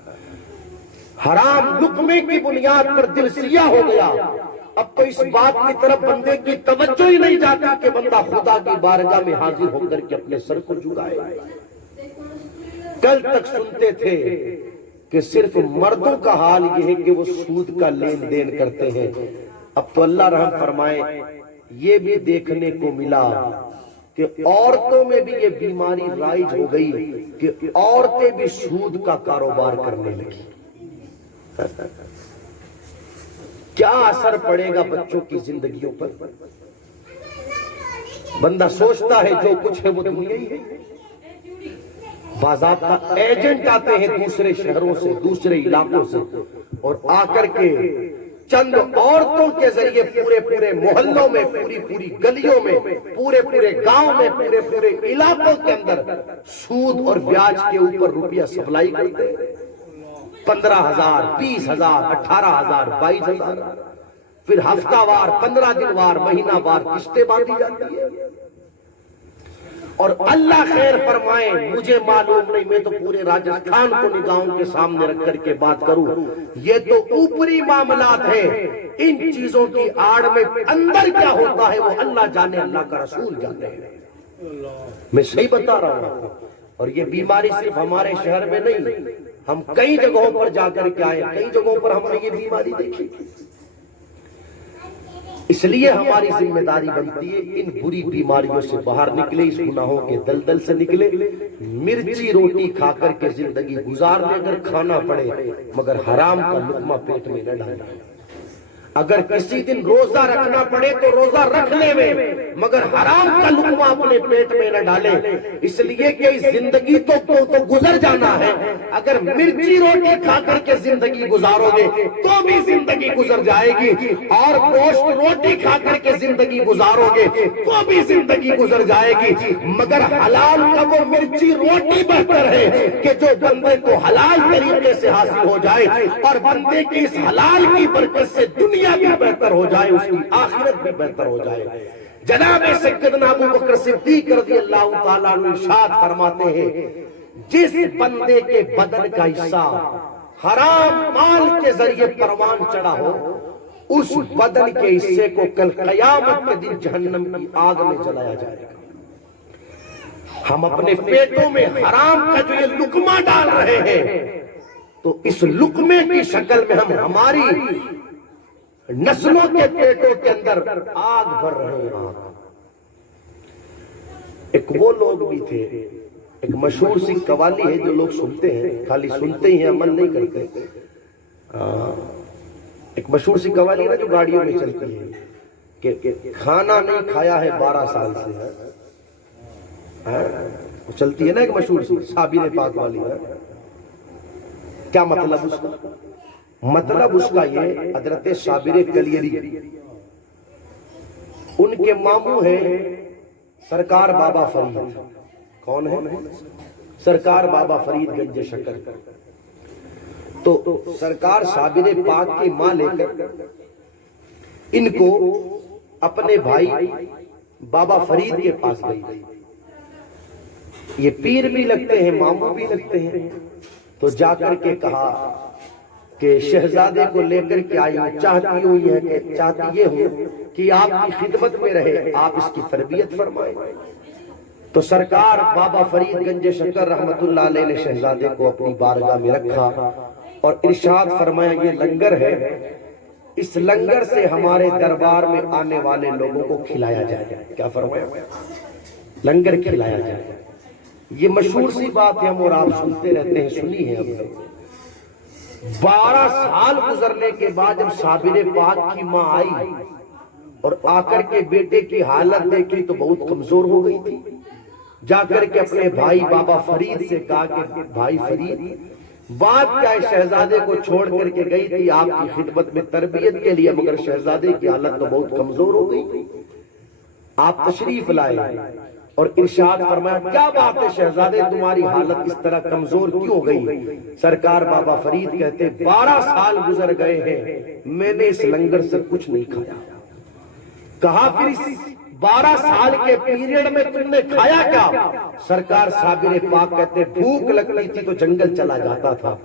حرام لقمے کی بنیاد پر دل سیاہ ہو گیا۔ اب تو اس بات کی طرف بندے کی توجہ ہی نہیں جاتی کہ بندہ خدا کی بارگاہ میں حاضر ہو کر کے اپنے سر کو جھکائے۔ کل تک سنتے تھے کہ صرف مردوں کا حال یہ ہے کہ وہ سود کا لین دین کرتے ہیں، اب تو اللہ رحم فرمائے یہ بھی دیکھنے کو ملا کہ عورتوں میں بھی یہ بیماری رائج ہو گئی کہ عورتیں بھی سود کا کاروبار کرنے لگی۔ کیا اثر پڑے گا بچوں کی زندگیوں پر؟ بندہ سوچتا ہے جو کچھ ہے وہ دنیا ہی ہے۔ باضابطہ ایجنٹ آتے ہیں دوسرے شہروں سے، دوسرے علاقوں سے، اور آ کر کے چند عورتوں کے ذریعے پورے محلوں میں، پوری گلیوں میں، پورے گاؤں میں، پورے علاقوں کے اندر سود اور بیاج کے اوپر روپیہ سپلائی کرتے ہیں۔ 15,000، 20,000، 18,000، 22,000، پھر ہفتہ وار، 15 دن وار، مہینہ وار قسطیں باندھی جاتی ہے۔ اور اللہ خیر فرمائے، مجھے معلوم نہیں، میں تو پورے راجستھان کو نگاہوں کے سامنے رکھ کر کے بات کروں، یہ تو اوپری معاملات ہیں، ان چیزوں کی آڑ میں اندر کیا ہوتا ہے وہ اللہ جانے، اللہ کا رسول جانے ہیں۔ میں صحیح بتا رہا ہوں، اور یہ بیماری صرف ہمارے شہر میں نہیں، ہم کئی جگہوں پر جا کر کے آئے، کئی جگہوں پر ہم نے یہ بیماری دیکھی۔ اس لیے ہماری ذمہ داری بنتی ہے ان بری بیماریوں سے باہر نکلے، اس گناہوں کے دلدل سے نکلے، مرچی روٹی کھا کر کے زندگی گزار لے، کر کھانا پڑے مگر حرام کا لقمہ پیٹ میں نہ ڈالنا۔ اگر کسی دن روزہ رکھنا پڑے تو روزہ رکھ لے میں، مگر حرام کا لقمہ اپنے پیٹ میں نہ ڈالے، اس لیے کہ زندگی تو گزر جانا ہے۔ اگر مرچی روٹی کھا کر کے زندگی گزارو گے تو بھی زندگی گزر جائے گی، اور گوشت روٹی کھا کر کے زندگی گزارو گے تو بھی زندگی گزر جائے گی، مگر حلال کا وہ مرچی روٹی بہتر ہے کہ جو بندے کو حلال طریقے سے حاصل ہو جائے، اور بندے کی اس حلال کی برکت سے دنیا بھی بہتر ہو جائے، اس کی آخرت بھی بہتر ہو جائے۔ جناب سیدنا ابو بکر صدیق رضی اللہ تعالیٰ عنہ ارشاد فرماتے ہیں، جس بندے کے بدن کا حصہ حرام مال کے ذریعے پروان چڑھا ہو، اس بدن کے حصے کو کل قیامت کے دن جہنم کی آگ میں جلایا جائے گا۔ ہم اپنے پیٹوں میں حرام کا جو یہ لقمہ ڈال رہے ہیں، تو اس لقمے کی شکل میں ہم ہماری نسلوں کے پیٹوں کے اندر آگ بھر رہے ہیں۔ ایک وہ لوگ بھی تھے، ایک مشہور سی قوالی ہے جو لوگ سنتے ہیں، خالی سنتے ہی ہیں، عمل نہیں کرتے۔ ایک مشہور سی قوالی ہے جو گاڑیوں میں چلتی ہے کہ کھانا نہیں کھایا ہے 12 سال سے، چلتی ہے نا ایک مشہور سی صابر پاک والی ہے۔ کیا مطلب اس کا؟ مطلب اس کا یہ، حضرت صابر کلیری، ان کے ماموں ہیں سرکار بابا فرید۔ کون ہے؟ سرکار بابا فرید گنج شکر۔ تو سرکار صابر پاک کی ماں لے کر ان کو اپنے بھائی بابا فرید کے پاس گئی۔ یہ پیر بھی لگتے ہیں، ماموں بھی لگتے ہیں، تو جا کر کے کہا کہ شہزادے کو لے کر کے آئی ہوں، چاہتی یہ ہوں کہ آپ کی خدمت میں رہے، آپ اس کی تربیت فرمائیں۔ تو سرکار بابا فرید گنج شکر رحمت اللہ علیہ نے شہزادے کو اپنی بارگاہ میں رکھا اور ارشاد فرمایا، یہ لنگر ہے، اس لنگر سے ہمارے دربار میں آنے والے لوگوں کو کھلایا جائے۔ کیا فرمایا؟ لنگر کھلایا جائے۔ یہ مشہور سی بات ہے، ہم اور آپ سنتے رہتے ہیں، سنی ہے ہم نے۔ 12 سال گزرنے کے بعد جب صابر پاک کی ماں آئی اور آ کر کے بیٹے کی حالت دیکھی تو بہت کمزور ہو گئی تھی۔ جا کر کے اپنے بھائی بابا فرید سے کہا کہ بھائی فرید، بات کیا ہے؟ شہزادے کو چھوڑ کر کے گئی تھی آپ کی خدمت میں تربیت کے لیے، مگر شہزادے کی حالت تو بہت کمزور ہو گئی، آپ تشریف لائے اور ارشاد فرمایا، کیا بات ہے شہزادے، تمہاری حالت اس طرح کمزور کیوں ہو گئی؟ سرکار بابا فرید کہتے 12 سال گزر گئے ہیں، میں نے اس لنگر سے کچھ نہیں کھایا۔ کہا پھر اس 12 سال کے پیریڈ میں تم نے کھایا کیا؟ سرکار صابر پاک کہتے بھوک لگتی تھی تو جنگل چلا جاتا تھا،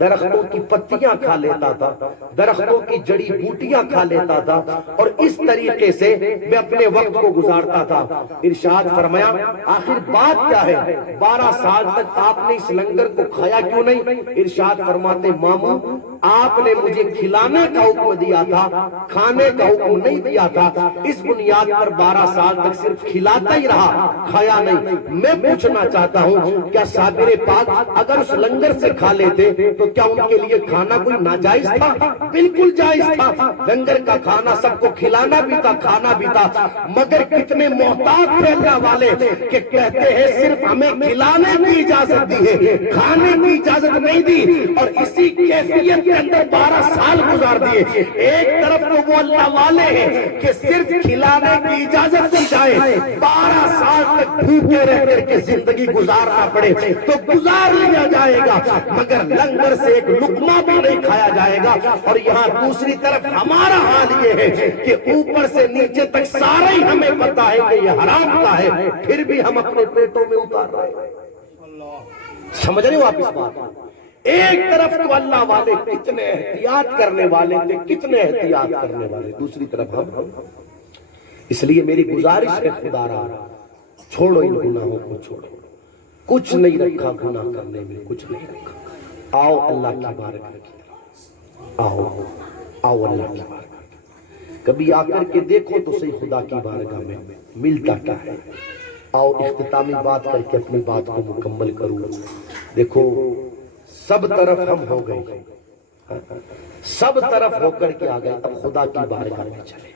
درختوں کی پتیاں کھا لیتا تھا، درختوں کی جڑی بوٹیاں کھا لیتا تھا، اور اس طریقے سے میں اپنے وقت کو گزارتا تھا۔ ارشاد فرمایا، آخر بات کیا ہے؟ 12 سال تک آپ نے اس لنگر کو کھایا کیوں نہیں؟ ارشاد فرماتے، ماموں آپ نے مجھے کھلانے کا حکم دیا تھا، کھانے کا حکم نہیں دیا تھا، اس بنیاد پر 12 سال تک صرف کھلاتا ہی رہا، کھایا نہیں۔ میں پوچھنا چاہتا ہوں، کیا صابر پاک اگر اس لنگر سے کھا لیتے تو کیا ان کے لیے کھانا کوئی ناجائز تھا؟ بالکل جائز تھا، لنگر کا کھانا سب کو کھلانا بھی تھا، کھانا بھی تھا، مگر کتنے محتاط تھے اللہ والے کہ کہتے ہیں صرف ہمیں کھلانے کی اجازت دی ہے، کھانے کی اجازت نہیں دی، اور اسی کیفیت کے اندر 12 سال گزار دیے۔ ایک طرف تو وہ اللہ والے ہیں کہ صرف کھلانے کی اجازت دی جائے، 12 سال تک بھوکے رہ کر کے زندگی گزارنا پڑے تو گزار لیا جائے گا، مگر لنگر سے ایک لقمہ بھی نہیں کھایا جائے گا۔ اور یہاں دوسری طرف ہمارا حال یہ ہے کہ اوپر سے نیچے تک سارا ہی ہمیں پتا ہے کہ یہ حرام کا ہے، پھر بھی ہم اپنے پیٹوں میں اتار رہے ہیں۔ سمجھ رہے ہو آپ اس بات؟ ایک طرف تو اللہ والے کتنے احتیاط کرنے والے تھے، کتنے احتیاط کرنے والے، دوسری طرف ہم۔ اس لیے میری گزارش ہے، خدا را چھوڑو ان گناہوں کو، چھوڑو، کچھ نہیں رکھا گناہ کرنے میں، کچھ نہیں رکھا۔ آؤ اللہ کی بارگاہ کی طرف، آؤ اللہ کی بارگاہ کی، کبھی آ کر کے دیکھو تو صحیح خدا کی بارگاہ میں ملتا کیا ہے۔ آؤ اختتامی بات کر کے اپنی بات کو مکمل کروں۔ دیکھو سب طرف ہم ہو گئے، سب طرف ہو کر کے آ گئے، اب خدا کی بارگاہ میں چلے۔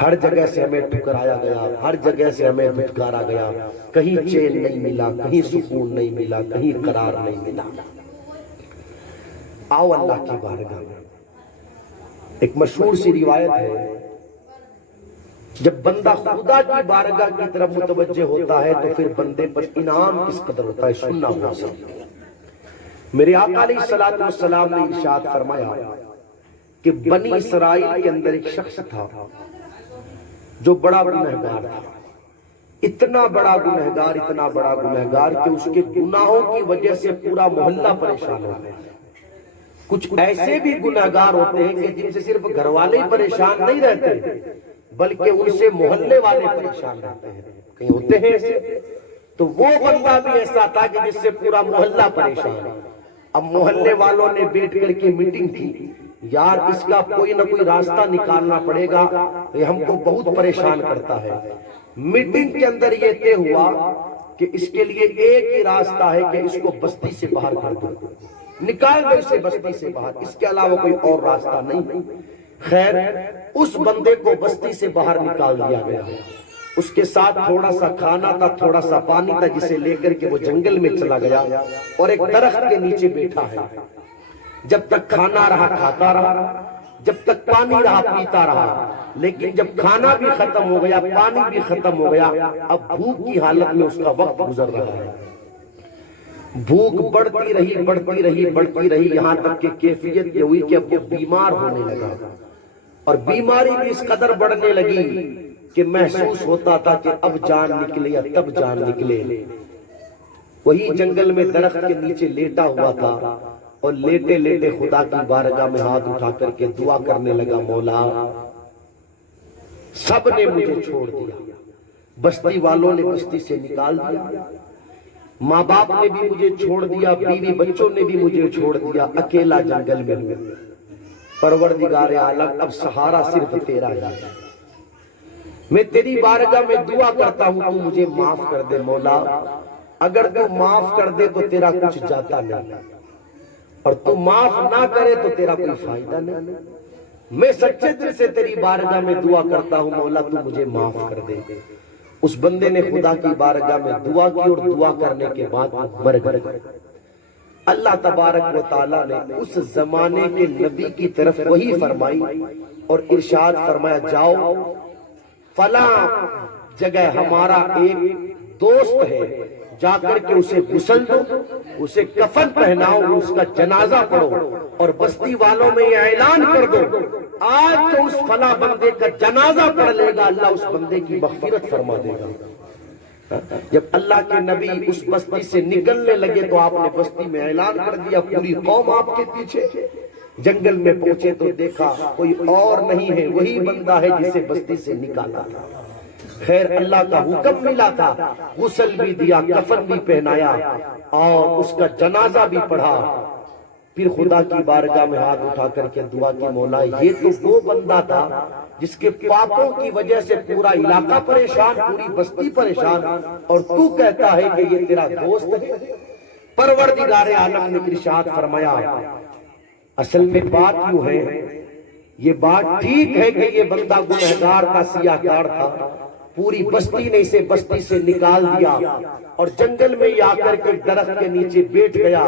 ہر جگہ سے ہمیں ٹھکرایا گیا، ہر جگہ سے ہمیں دھتکارا گیا، کہیں چین نہیں ملا، کہیں سکون نہیں ملا، کہیں قرار نہیں ملا۔ آؤ اللہ کی بارگاہ میں۔ ایک مشہور سی روایت ہے، جب بندہ خدا کی بارگاہ کی طرف متوجہ ہوتا ہے تو پھر بندے پر انعام کس قدر ہوتا ہے سننا ہو سکتا۔ میرے آقا علیہ الصلوۃ والسلام نے ارشاد فرمایا کہ بنی اسرائیل کے اندر ایک شخص تھا جو بڑا گنہگار تھا، اتنا بڑا گنہگار، اتنا بڑا گنہگار کہ اس کے گناہوں کی وجہ سے پورا محلہ پریشان ہو گیا۔ کچھ ایسے بھی گنہگار ہوتے ہیں کہ جن سے صرف گھر والے پریشان نہیں رہتے بلکہ ان سے محلے والے پریشان رہتے ہیں، کہیں ہوتے ہیں ایسے۔ تو وہ بندہ بھی ایسا تھا کہ جس سے پورا محلہ پریشان۔ اب محلے والوں نے بیٹھ کر کے میٹنگ کی، یار اس کا کوئی نہ کوئی راستہ نکالنا پڑے گا، یہ ہم کو بہت پریشان کرتا ہے۔ میٹنگ کے اندر یہ طے ہوا کہ اس کے لیے ایک ہی راستہ ہے کہ اس کو بستی سے باہر کر دو، نکال دو اسے بستی سے باہر، اس کے علاوہ کوئی اور راستہ نہیں۔ خیر اس بندے کو بستی سے باہر نکال دیا گیا، اس کے ساتھ تھوڑا سا کھانا تھا، تھوڑا سا پانی تھا، جسے لے کر کے وہ جنگل میں چلا گیا اور ایک درخت کے نیچے بیٹھا ہے۔ جب تک کھانا رہا کھاتا رہا، جب تک پانی رہا پیتا رہا، لیکن جب کھانا بھی ختم ہو گیا، پانی بھی ختم ہو گیا، اب بھوک کی حالت میں اس کا وقت گزر رہا ہے۔ بھوک بڑھتی رہی بڑھتی رہی بڑھتی رہی، یہاں تک کہ کیفیت یہ ہوئی کہ اب وہ بیمار ہونے لگا، اور بیماری بھی اس قدر بڑھنے لگی کہ محسوس ہوتا تھا کہ اب جان نکلے یا تب جان نکلے۔ وہی جنگل میں درخت کے نیچے لیٹا ہوا تھا اور لیٹے لیٹے خدا کی بارگاہ میں ہاتھ اٹھا کر کے دعا کرنے لگا، مولا سب نے مجھے چھوڑ دیا، بستی والوں نے بستی سے نکال دیا، ماں باپ نے بھی مجھے چھوڑ دیا، بیوی بچوں نے بھی مجھے چھوڑ دیا، اکیلا جنگل میں ہوں۔ پروردگار عالم اب سہارا صرف تیرا ہی ہے، میں تیری بارگاہ میں دعا کرتا ہوں تو مجھے معاف کر دے مولا، اگر تو معاف کر دے تو تیرا کچھ جاتا نہیں، اور تو معاف نہ کرے تو تیرا کوئی فائدہ نہیں۔ میں سچے دل سے تیری بارگاہ میں دعا کرتا ہوں مولا تو مجھے معاف کر دے۔ اس بندے نے خدا کی بارگاہ میں دعا کی اور دعا کرنے کے بعد مر گیا۔ اللہ تبارک و تعالیٰ نے اس زمانے کے نبی کی طرف وحی فرمائی اور ارشاد فرمایا، جاؤ فلاں جگہ ہمارا ایک دوست ہے، جا کر کے اسے غسل دو، اسے کفن پہناؤ، اس کا جنازہ پڑھو، اور بستی والوں میں یہ اعلان کر دو، آج تو اس فلاں بندے کا جنازہ پڑھ لے گا اللہ اس بندے کی مغفرت فرما دے گا۔ جب اللہ کے نبی اس بستی سے نکلنے لگے تو آپ نے بستی میں اعلان کر دیا، پوری قوم آپ کے پیچھے۔ جنگل میں پہنچے تو دیکھا کوئی اور نہیں ہے، وہی بندہ ہے جسے بستی سے نکالا تھا۔ خیر اللہ کا حکم ملا تھا، غسل بھی دیا، کفن بھی پہنایا اور اس کا جنازہ بھی پڑھا۔ پھر خدا کی بارگاہ میں ہاتھ اٹھا کر کے دعا کی، مولا یہ تو وہ بندہ تھا جس کے پاپوں کی وجہ سے پورا علاقہ پریشان، پوری بستی پریشان، اور تو کہتا ہے کہ یہ تیرا دوست ہے۔ پروردگار عالم نے ارشاد فرمایا، اصل میں بات یوں ہے، یہ بات ٹھیک ہے کہ یہ بندہ گنہگار تھا، سیاہکار تھا، پوری بستی نے اسے بستی سے نکال دیا اور جنگل میں آ کر کے درخت کے نیچے بیٹھ گیا،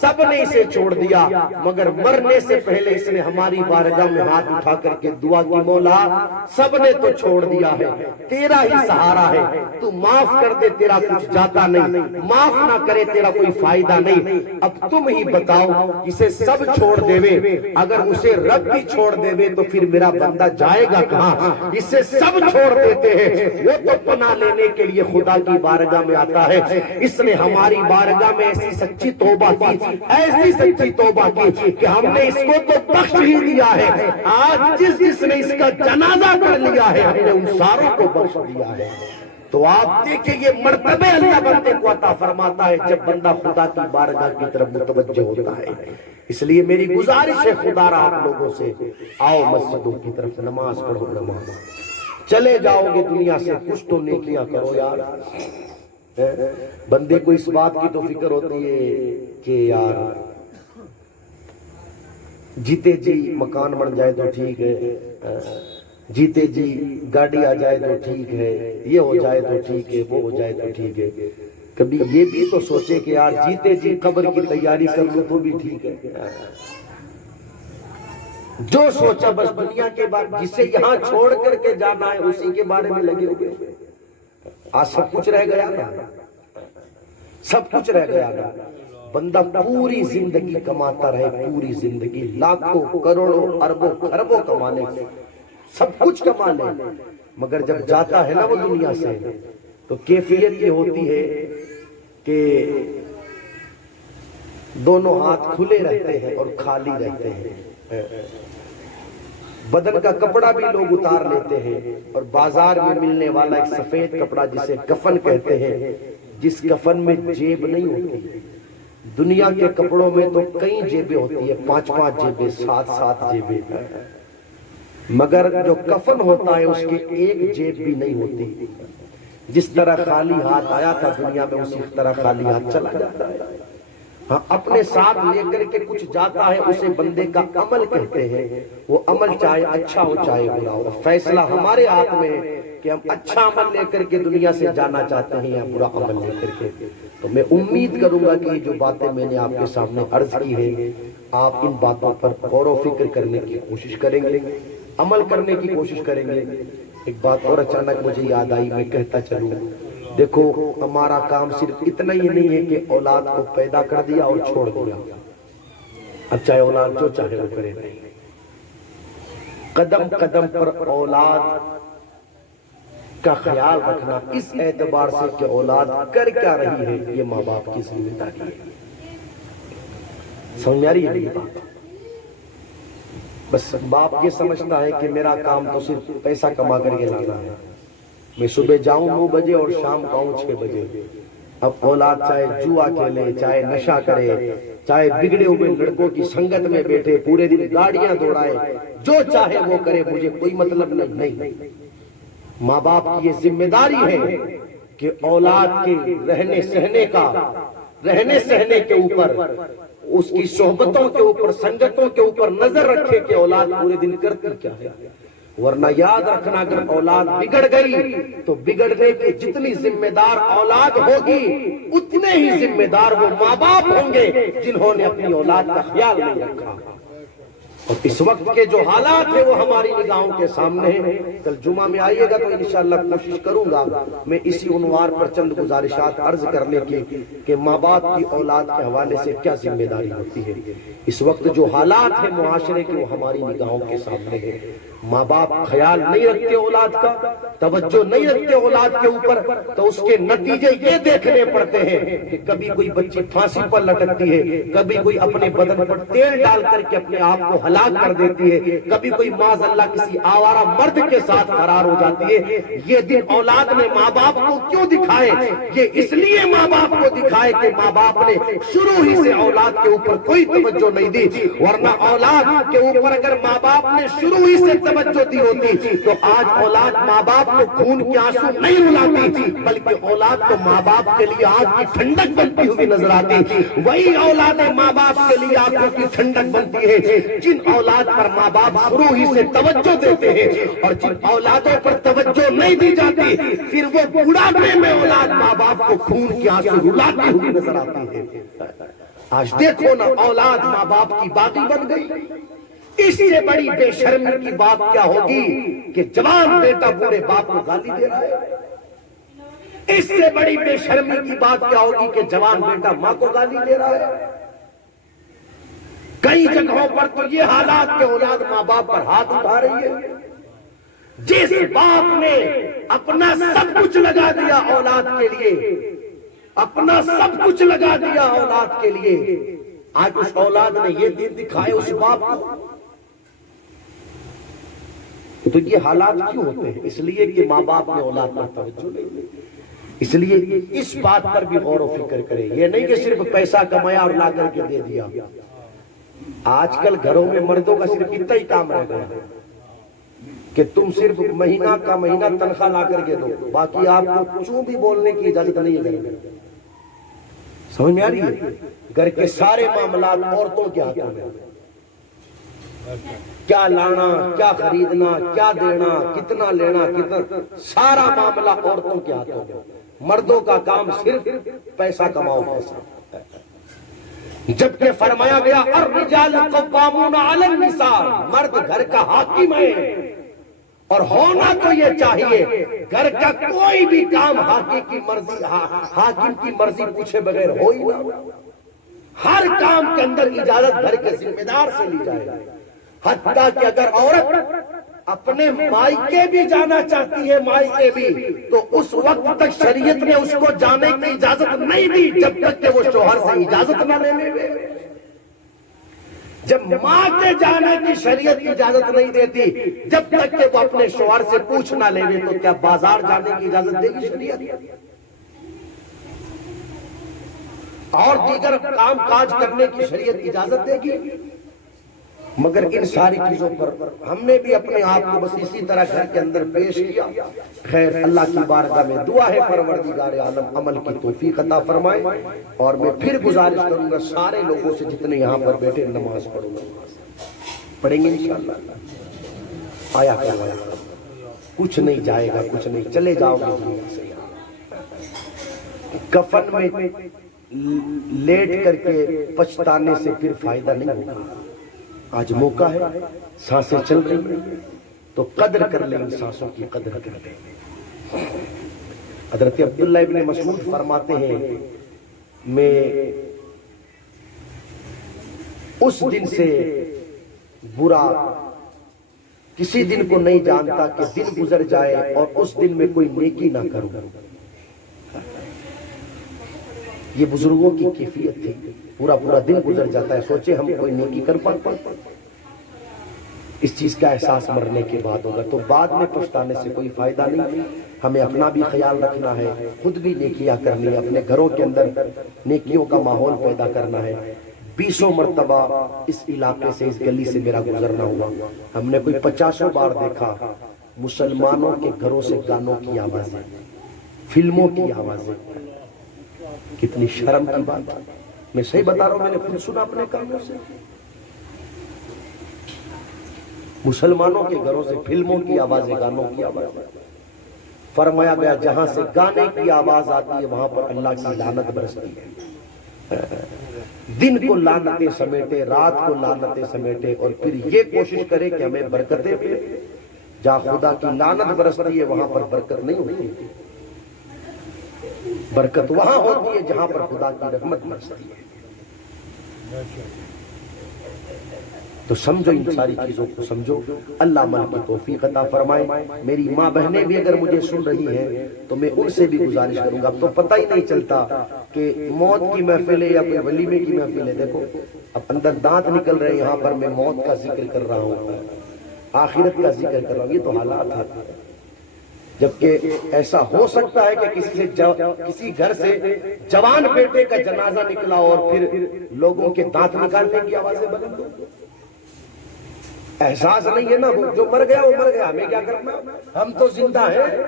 سب نے اسے چھوڑ دیا، مگر مرنے سے پہلے اس نے ہماری بارگاہ میں ہاتھ اٹھا کر کے دعا کی، مولا سب نے تو چھوڑ دیا ہے، تیرا ہی سہارا ہے، تو معاف کر دے، تیرا کچھ جاتا نہیں، معاف نہ کرے تیرا کوئی فائدہ نہیں۔ اب تم ہی بتاؤ، اسے سب چھوڑ دے، اگر اسے رب بھی چھوڑ دے تو پھر میرا بندہ جائے گا کہاں؟ اسے سب چھوڑ دیتے ہیں، وہ تو پناہ لینے کے لیے خدا کی بارگاہ میں آتا ہے۔ اس نے ہماری بارگاہ میں ایسی سچی توبہ کی، ایسی سچی توبہ کی کہ ہم نے اس کو تو بخش ہی دیا ہے، آج جس نے اس کا جنازہ کر لیا ہے ہم نے ان ساروں کو بخش دیا ہے۔ تو آپ دیکھیں یہ مرتبہ اللہ بندے کو عطا فرماتا ہے جب بندہ خدا کی بارگاہ کی طرف متوجہ ہوتا ہے۔ اس لیے میری گزارش ہے خدا را آپ لوگوں سے، آؤ مسجدوں کی طرف نماز پڑھو، نماز چلے جاؤ گے دنیا سے، کچھ تو نیکیاں کرو یار۔ بندے کو اس بات کی تو فکر ہوتی ہے کہ یار جیتے جی مکان بن جائے تو ٹھیک ہے، جیتے جی گاڑی آ جائے تو ٹھیک ہے، یہ ہو جائے تو ٹھیک ہے، وہ ہو جائے تو ٹھیک ہے۔ کبھی یہ بھی تو سوچے کہ یار جیتے جی قبر کی تیاری کر لوں تو بھی ٹھیک ہے۔ جو سوچا بس دنیا کے بعد جسے یہاں چھوڑ کر کے جانا ہے اسی کے بارے میں لگے ہوئے۔ آج سب کچھ رہ گیا نا، سب کچھ رہ گیا نا۔ بندہ پوری زندگی کماتا رہے، پوری زندگی لاکھوں کروڑوں اربوں خربوں کما لے، سب کچھ کما لے، مگر جب جاتا ہے نا وہ دنیا سے تو کیفیت یہ ہوتی ہے کہ دونوں ہاتھ کھلے رہتے ہیں اور خالی رہتے ہیں۔ بدن کا کپڑا بھی لوگ اتار لیتے ہیں، اور بازار میں ملنے والا ایک سفید کپڑا جسے کفن کہتے ہیں، جس کفن میں جیب نہیں ہوتی۔ دنیا کے کپڑوں میں تو کئی جیبیں ہوتی ہیں، 5 جیبیں، 7 جیبیں، مگر جو کفن ہوتا ہے اس کی ایک جیب بھی نہیں ہوتی۔ جس طرح خالی ہاتھ آیا تھا دنیا میں اسی طرح خالی ہاتھ چلا جاتا ہے۔ ہاں، اپنے ساتھ لے کر کے کچھ جاتا ہے اسے بندے کا عمل کہتے ہیں۔ وہ عمل چاہے اچھا ہو چاہے برا ہو، فیصلہ ہمارے ہاتھ میں ہے کہ ہم اچھا عمل لے کر کے دنیا سے جانا چاہتے ہیں یا برا عمل لے کر کے۔ تو میں امید کروں گا کہ جو باتیں میں نے آپ کے سامنے عرض کی ہیں، آپ ان باتوں پر غور و فکر کرنے کی کوشش کریں گے، عمل کرنے کی کوشش کریں گے۔ ایک بات اور اچانک مجھے یاد آئی، میں کہتا چلوں، دیکھو ہمارا کام صرف اتنا ہی نہیں ہے کہ اولاد کو پیدا کر دیا اور چھوڑ دیا، اب چاہے اولاد جو چاہے وہ کرے، نہیں، قدم قدم پر اولاد کا خیال رکھنا، اس اعتبار سے کہ اولاد کر کیا رہی ہے یہ ماں باپ کی ذمہ داری ہے۔ سمجھ میں آ رہی ہے یہ بات؟ بس باپ یہ سمجھتا ہے کہ میرا کام تو صرف پیسہ کما کر کے لانا ہے، میں صبح جاؤں 9 بجے اور شام کو آؤں 6 بجے۔ اب اولاد چاہے جوا کھیلے، چاہے نشہ کرے، چاہے بگڑے ہوئے لڑکوں کی سنگت میں بیٹھے، پورے دن گاڑیاں دوڑائے، جو چاہے وہ کرے، مجھے کوئی مطلب نہیں۔ ماں باپ کی یہ ذمہ داری ہے کہ اولاد کے رہنے سہنے کے اوپر، اس کی صحبتوں کے اوپر، سنگتوں کے اوپر نظر رکھے کہ اولاد پورے دن کرتی کیا ہے۔ ورنہ یاد رکھنا اگر اولاد بگڑ گئی تو بگڑنے کی جتنی ذمہ دار اولاد ہوگی اتنے ہی ذمہ دار وہ ماں باپ ہوں گے جنہوں نے اپنی اولاد کا خیال نہیں رکھا۔ اور اس وقت کے جو حالات ہیں وہ ہماری نگاہوں کے سامنے ہیں۔ کل جمعہ میں آئیے گا تو انشاءاللہ کوشش کروں گا میں اسی عنوان پر چند گزارشات عرض کرنے کی کہ ماں باپ کی اولاد کے حوالے سے کیا ذمہ داری ہوتی ہے۔ اس وقت جو حالات ہیں معاشرے کے وہ ہماری نگاہوں کے سامنے ہیں۔ ماں باپ خیال نہیں رکھتے اولاد کا، توجہ نہیں رکھتے اولاد کے اوپر، تو اس کے نتیجے یہ دیکھنے پڑتے ہیں کہ کبھی کوئی بچی پھانسی پر لٹکتی ہے، کبھی کوئی اپنے بدن پر تیل ڈال کر کے اپنے آپ کو ہلاک کر دیتی ہے، کبھی کوئی معاذ اللہ کسی آوارہ مرد کے ساتھ فرار ہو جاتی ہے۔ یہ دن اولاد نے ماں باپ کو کیوں دکھائے؟ یہ اس لیے ماں باپ کو دکھائے کہ ماں باپ نے شروع ہی سے اولاد کے اوپر کوئی توجہ نہیں دی، ورنہ اولاد کے اوپر اگر ماں باپ نے شروع ہی سے توجہ دی ہوتی تو آج اولاد ماں باپ کو خون کے آنسو نہیں رلاتی، بلکہ اولاد تو ماں باپ کے لیے آگ کی ٹھنڈک بنتی ہوئی نظر آتی۔ وہی اولاد ماں باپ کے لیے آنکھوں کی ٹھنڈک بنتی ہے جن اولاد پر ماں باپ شروع ہی سے توجہ دیتے ہیں، اور جن اولادوں پر توجہ نہیں دی جاتی پھر وہ بڑھاپے میں اولاد ماں باپ کو خون کے آنسو رلاتی ہوئی نظر آتی ہے۔ آج دیکھو نا، اولاد ماں باپ کی باغی بن گئی۔ اس سے بڑی بے شرمی کی بات کیا ہوگی کہ جوان بیٹا بوڑھے باپ کو گالی دے رہا ہے؟ اس سے بڑی بے شرمی کی بات کیا ہوگی کہ جوان بیٹا ماں کو گالی دے رہا ہے؟ کئی جگہوں پر تو یہ حالات کہ اولاد ماں باپ پر ہاتھ اٹھا رہی ہے۔ جس باپ نے اپنا سب کچھ لگا دیا اولاد کے لیے، اپنا سب کچھ لگا دیا اولاد کے لیے، آج اس اولاد نے یہ دن دکھائے اس باپ کو، تو یہ حالات کیوں ہوتے ہیں؟ اس لیے کہ ماں باپ نے اولاد پر توجہ نہیں دی۔ اس لیے اس بات پر بھی غور و فکر کریں، یہ نہیں کہ صرف پیسہ کمایا اور لا کر کے دے دیا۔ آج کل گھروں میں مردوں کا صرف اتنا ہی کام رہ گیا کہ تم صرف مہینہ کا مہینہ تنخواہ لا کر کے دو، باقی آپ کو چوں بھی بولنے کی اجازت نہیں ہے گھر میں۔ سمجھ میں آ رہی ہے؟ گھر کے سارے معاملات عورتوں کے ہاتھوں میں، کیا لانا، کیا خریدنا، کیا دینا، کتنا لینا، کتنا، سارا معاملہ عورتوں کے ہاتھوں میں، مردوں کا کام صرف پیسہ کماؤ، پیسہ۔ جبکہ فرمایا گیا الرجال قوامون علی النساء، مرد گھر کا حاکم ہے، اور ہونا تو یہ چاہیے گھر کا کوئی بھی کام حاکم کی مرضی پوچھے بغیر ہو ہی نہ، ہر کام کے اندر اجازت گھر کے ذمہ دار سے لی جائے، حتیٰ کہ اگر عورت اپنے مائکے بھی جانا چاہتی ہے، مائکے بھی، تو اس وقت تک شریعت نے اس کو جانے کی اجازت نہیں دی جب تک کہ وہ شوہر سے اجازت نہ لے لے۔ جب ماں کے جانے کی شریعت اجازت نہیں دیتی جب تک کہ وہ اپنے شوہر سے پوچھ نہ لے لے، تو کیا بازار جانے کی اجازت دے گی شریعت؟ اور دیگر کام کاج کرنے کی شریعت اجازت دے گی؟ مگر ان ساری چیزوں پر ہم نے بھی اپنے آپ کو بس اسی طرح گھر کے اندر پیش کیا۔ خیر، اللہ کی بارگاہ میں دعا ہے پروردگار عالم عمل کی توفیق عطا فرمائے، اور میں پھر گزارش کروں گا سارے لوگوں سے جتنے یہاں پر بیٹھے، نماز پڑھیں گے انشاءاللہ۔ آیا کیا آیا، کچھ نہیں جائے گا، کچھ نہیں، چلے جاؤ گے دنیا سے۔ کفن میں لیٹ کر کے پچھتانے سے پھر فائدہ نہیں ہوگا۔ آج موقع ہے، سانسیں چل رہی ہیں تو قدر کر لیں، سانسوں کی قدر کر لیں۔ حضرت عبداللہ ابن مسعود فرماتے ہیں، میں اس دن سے برا کسی دن کو نہیں جانتا کہ دن گزر جائے اور اس دن میں کوئی نیکی نہ کروں۔ یہ بزرگوں کی کیفیت تھی، پورا پورا دن گزر جاتا ہے، سوچے ہم کوئی نیکی کر پاتے۔ اس چیز کا احساس مرنے کے بعد ہوگا، تو بعد میں پچھتانے سے کوئی فائدہ نہیں۔ ہمیں اپنا بھی خیال رکھنا ہے، خود بھی نیکیاں کرنی ہے، اپنے گھروں کے اندر نیکیوں کا ماحول پیدا کرنا ہے۔ 20 مرتبہ اس علاقے سے، اس گلی سے میرا گزرنا ہوا، ہم نے کوئی 50 بار دیکھا مسلمانوں کے گھروں سے گانوں کی آوازیں، فلموں کی آوازیں۔ کتنی شرم کی بات ہے، میں صحیح بتا رہا ہوں، میں نے خود سنا اپنے کانوں سے۔ مسلمانوں کے گھروں سے فلموں کی آوازیں، گانوں کی آوازیں۔ فرمایا گیا جہاں سے گانے کی آواز آتی ہے وہاں پر اللہ کی لعنت برستی ہے۔ دن کو لعنتیں سمیٹے، رات کو لعنتیں سمیٹے، اور پھر یہ کوشش کرے کہ ہمیں برکتیں ملے۔ جہاں خدا کی لعنت برستی ہے وہاں پر برکت نہیں ہوتی، برکت وہاں ہوتی ہے جہاں پر خدا کی رحمت برستی ہے۔ تو سمجھو، ان ساری چیزوں کو سمجھو، اللہ عمل کی توفیق عطا فرمائے۔ میری ماں بہنیں بھی اگر مجھے سن رہی ہیں تو میں ان سے بھی گزارش کروں گا، اب تو پتہ ہی نہیں چلتا کہ موت کی محفل ہے یا کوئی ولیمے کی محفل ہے۔ دیکھو اب اندر دانت نکل رہے ہیں، یہاں پر میں موت کا ذکر کر رہا ہوں، آخرت کا ذکر کر رہا ہوں، یہ تو حالات ہیں۔ جبکہ ایسا ہو سکتا ہے کہ کسی گھر سے جوان بیٹے کا جنازہ نکلا اور پھر لوگوں کے دانت نکالنے کی آوازیں بلند ہو۔ احساس نہیں ہے نا، جو مر گیا وہ مر گیا، ہمیں کیا کرنا، ہم تو زندہ ہیں۔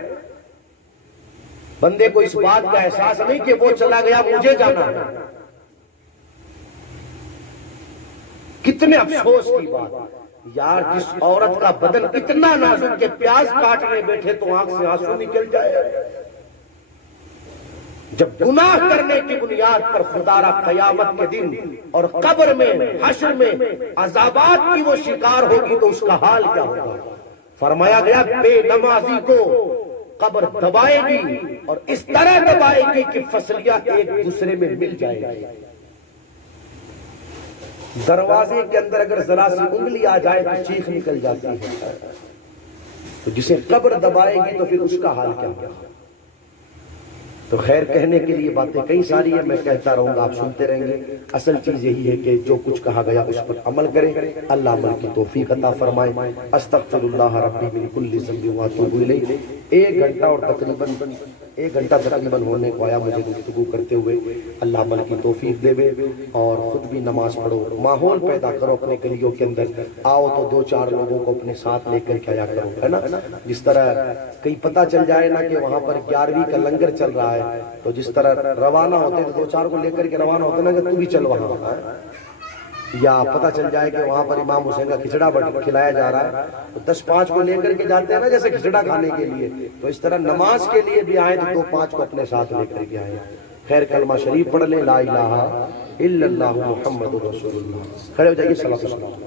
بندے کو اس بات کا احساس نہیں کہ وہ چلا گیا مجھے جانا ہے۔ کتنے افسوس کی بات یار، جس عورت کا بدن اتنا نازک کہ پیاز کاٹنے بیٹھے تو آنکھ سے آنسو نکل جائے۔ جب گناہ کرنے کی بنیاد پر خدا را قیامت کے دن اور قبر میں، حشر میں عذابات کی وہ شکار ہوگی تو اس کا حال کیا ہوگا۔ فرمایا گیا بے نمازی کو قبر دبائے گی اور اس طرح دبائے گی کہ فصلیاں ایک دوسرے میں مل جائے گی۔ دروازے کے اندر اگر ذرا سی انگلی آ جائے تو چیخ نکل جاتی ہے، تو جسے قبر دبائے گی تو پھر اس کا حال کیا ہوگا۔ تو خیر، کہنے کے لیے باتیں کئی ساری ہیں، میں کہتا رہوں گا، آپ سنتے رہیں گے۔ اصل چیز یہی ہے کہ جو کچھ کہا گیا اس پر عمل کریں، اللہ عمل کی توفیق عطا فرمائے۔ استغفر اللہ ربی من کل ذنب واتوب الیہ۔ 1 گھنٹہ اور تقریباً ہونے کو آیا مجھے گفتگو کرتے ہوئے، اللہ عمل کی توفیق دے، اور خود بھی نماز پڑھو، ماحول پیدا کرو اپنے گلیوں کے اندر، آؤ تو 2-4 لوگوں کو اپنے ساتھ لے کر کے آیا کرو، ہے نا۔ جس طرح کہیں پتہ چل جائے نا کہ وہاں پر 11ویں کا لنگر چل رہا ہے، تو جس طرح روانہ ہوتے تو 2-4 کو لے کر کے روانہ ہوتے نا کہ تو بھی چل وہاں، یا پتہ چل جائے کہ وہاں پر امام حسین کا کھچڑا کھلایا جا رہا ہے تو 10-5 کو لے کر کے جاتے ہیں نا جیسے کھچڑا کھانے کے لیے، تو اس طرح نماز کے لیے بھی آئے تو 2-5 کو اپنے ساتھ لے کر کے آئے. خیر کلمہ شریف پڑھ لیں، لا الہ الا اللہ محمد رسول اللہ. کھڑے ہو جائیے، صلی اللہ علیہ وسلم.